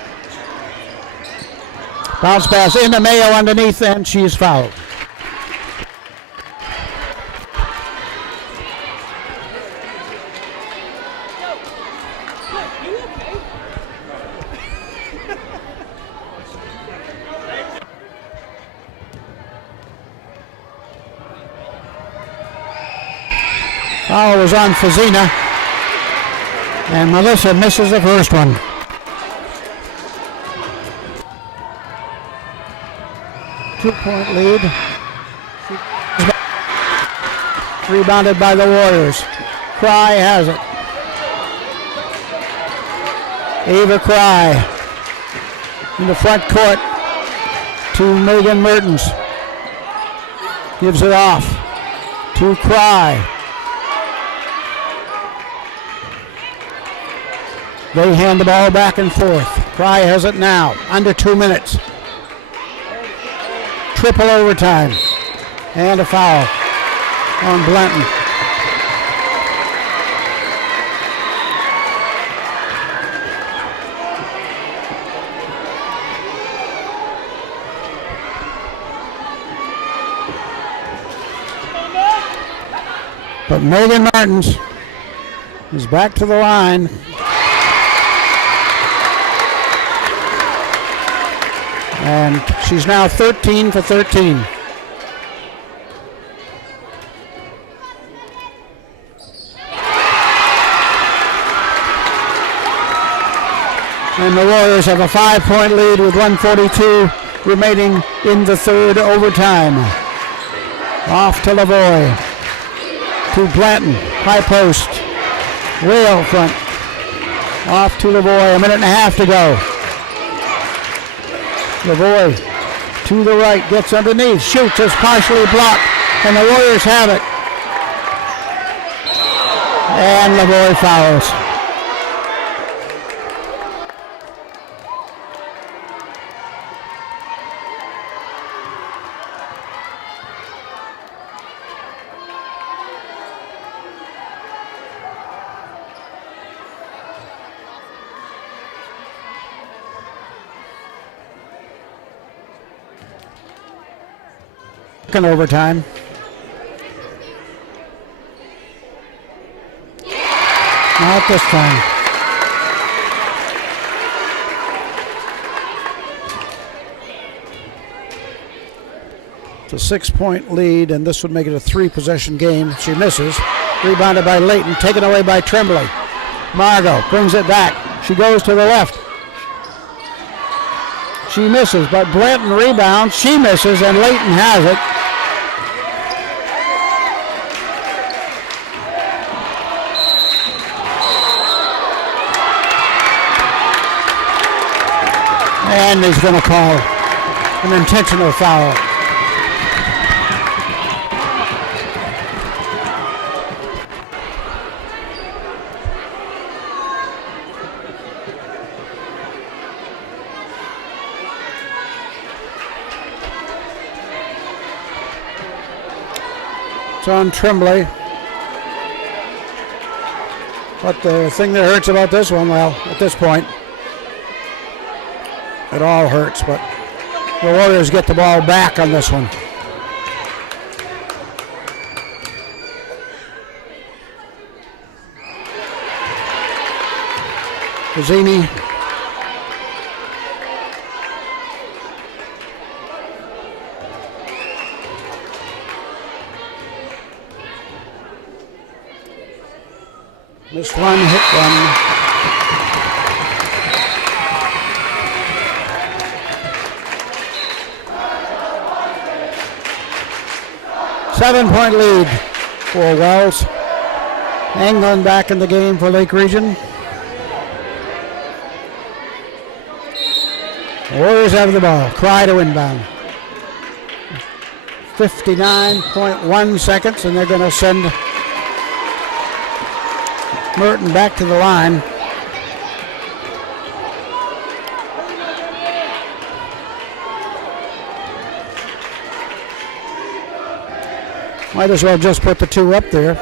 Bounce pass into Mayo underneath, and she's fouled. Foul was on Fazzina, and Melissa misses the first one. Two-point lead. Rebounded by the Warriors. Cry has it. Ava Cry in the front court to Megan Mertens. Gives it off to Cry. They hand the ball back and forth. Cry has it now. Under 2 minutes. Triple overtime. And a foul on Blanton. But Megan Martins is back to the line. And she's now 13 for 13. And the Warriors have a 5-point lead with 1:42 remaining in the third overtime. Off to Lavoie. To Blanton. High post. Way out front. Off to Lavoie. A minute and a half to go. Lavoie to the right, gets underneath, shoots, is partially blocked, and the Warriors have it. And Lavoie fouls. Second overtime. Not this time. It's a 6-point lead, and this would make it a 3-possession game. She misses. Rebounded by Layton, taken away by Tremblay. Margot brings it back. She goes to the left. She misses, but Blanton rebounds. She misses, and Layton has it. And he's going to call an intentional foul. It's on Tremblay. But the thing that hurts about this one, well, at this point, it all hurts, but the Warriors get the ball back on this one. Fazzini. Missed one, hit one. Seven-point lead for Wells. England back in the game for Lake Region. Warriors have the ball. Cry to inbound. 59.1 seconds, and they're going to send Merton back to the line. Might as well just put the 2 up there.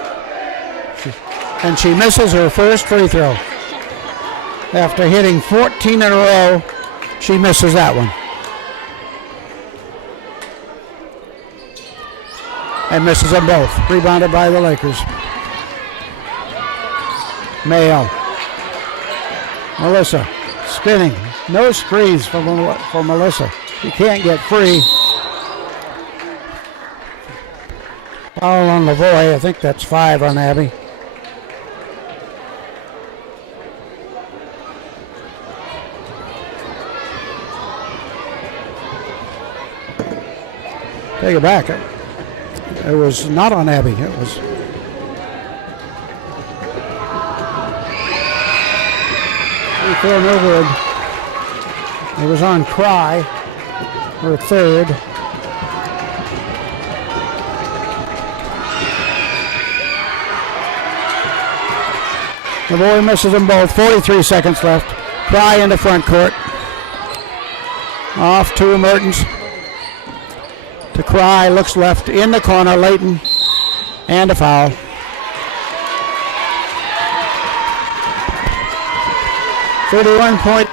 And she misses her first free throw. After hitting 14 in a row, she misses that one. And misses them both. Rebounded by the Lakers. Mayo. Melissa spinning. No screens for Melissa. She can't get free. Foul on Lavoie. I think that's 5 on Abby. Take it back. It was not on Abby. It was. Free throw no good. It was on Cry, her third. The boy misses them both. 43 seconds left. Cry into front court. Off to Mertens. To Cry, looks left, in the corner, Layton, and a foul. .31 point.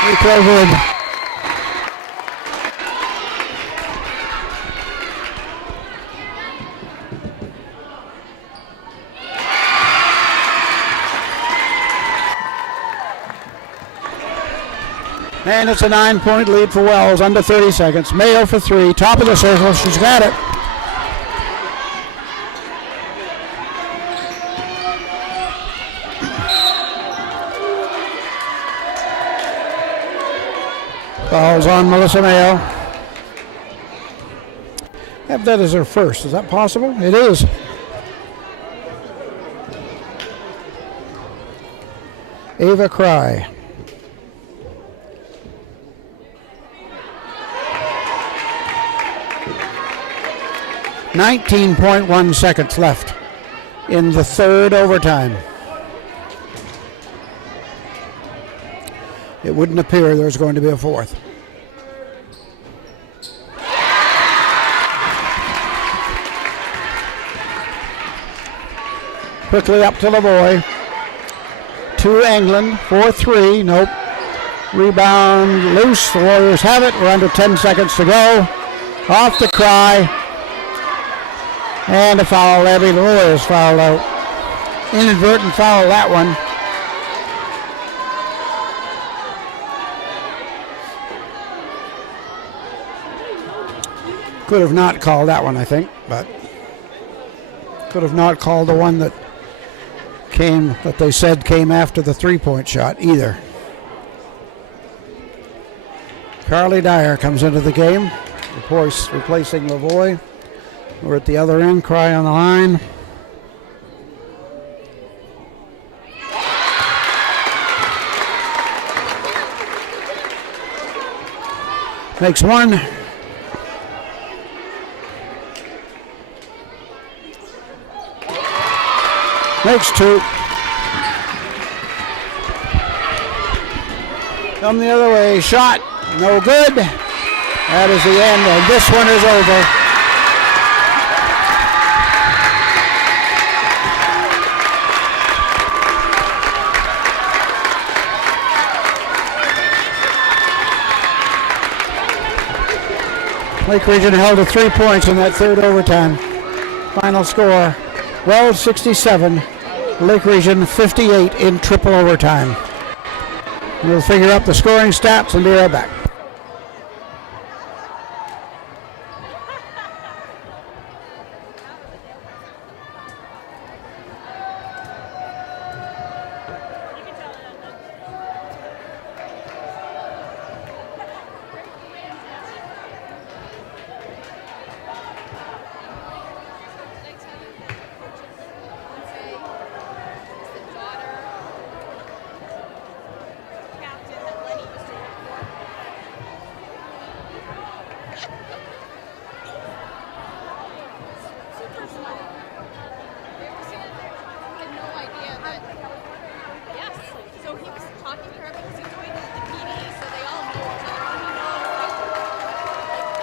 Free throw good. And it's a 9-point lead for Wells, under 30 seconds. Mayo for 3, top of the circle, she's got it. Foul's on Melissa Mayo. Have that as her first, is that possible? It is. Ava Cry. 19.1 seconds left in the third overtime. It wouldn't appear there's going to be a fourth. Quickly up to Lavoie. To England for 3. Nope. Rebound loose. The Warriors have it. We're under 10 seconds to go. Off the Cry. And a foul. Abby the Warriors fouled out. Inadvertent foul, that one. Could have not called that one, I think, but could have not called the one that they said came after the three-point shot either. Carly Dyer comes into the game, of course, replacing Lavoie. We're at the other end, Cry on the line. Makes one. Makes two. Come the other way. Shot. No good. That is the end, and this one is over. Lake Region held to 3 points in that third overtime. Final score, Wells 67, Lake Region 58 in triple overtime. We'll figure out the scoring stats and be right back.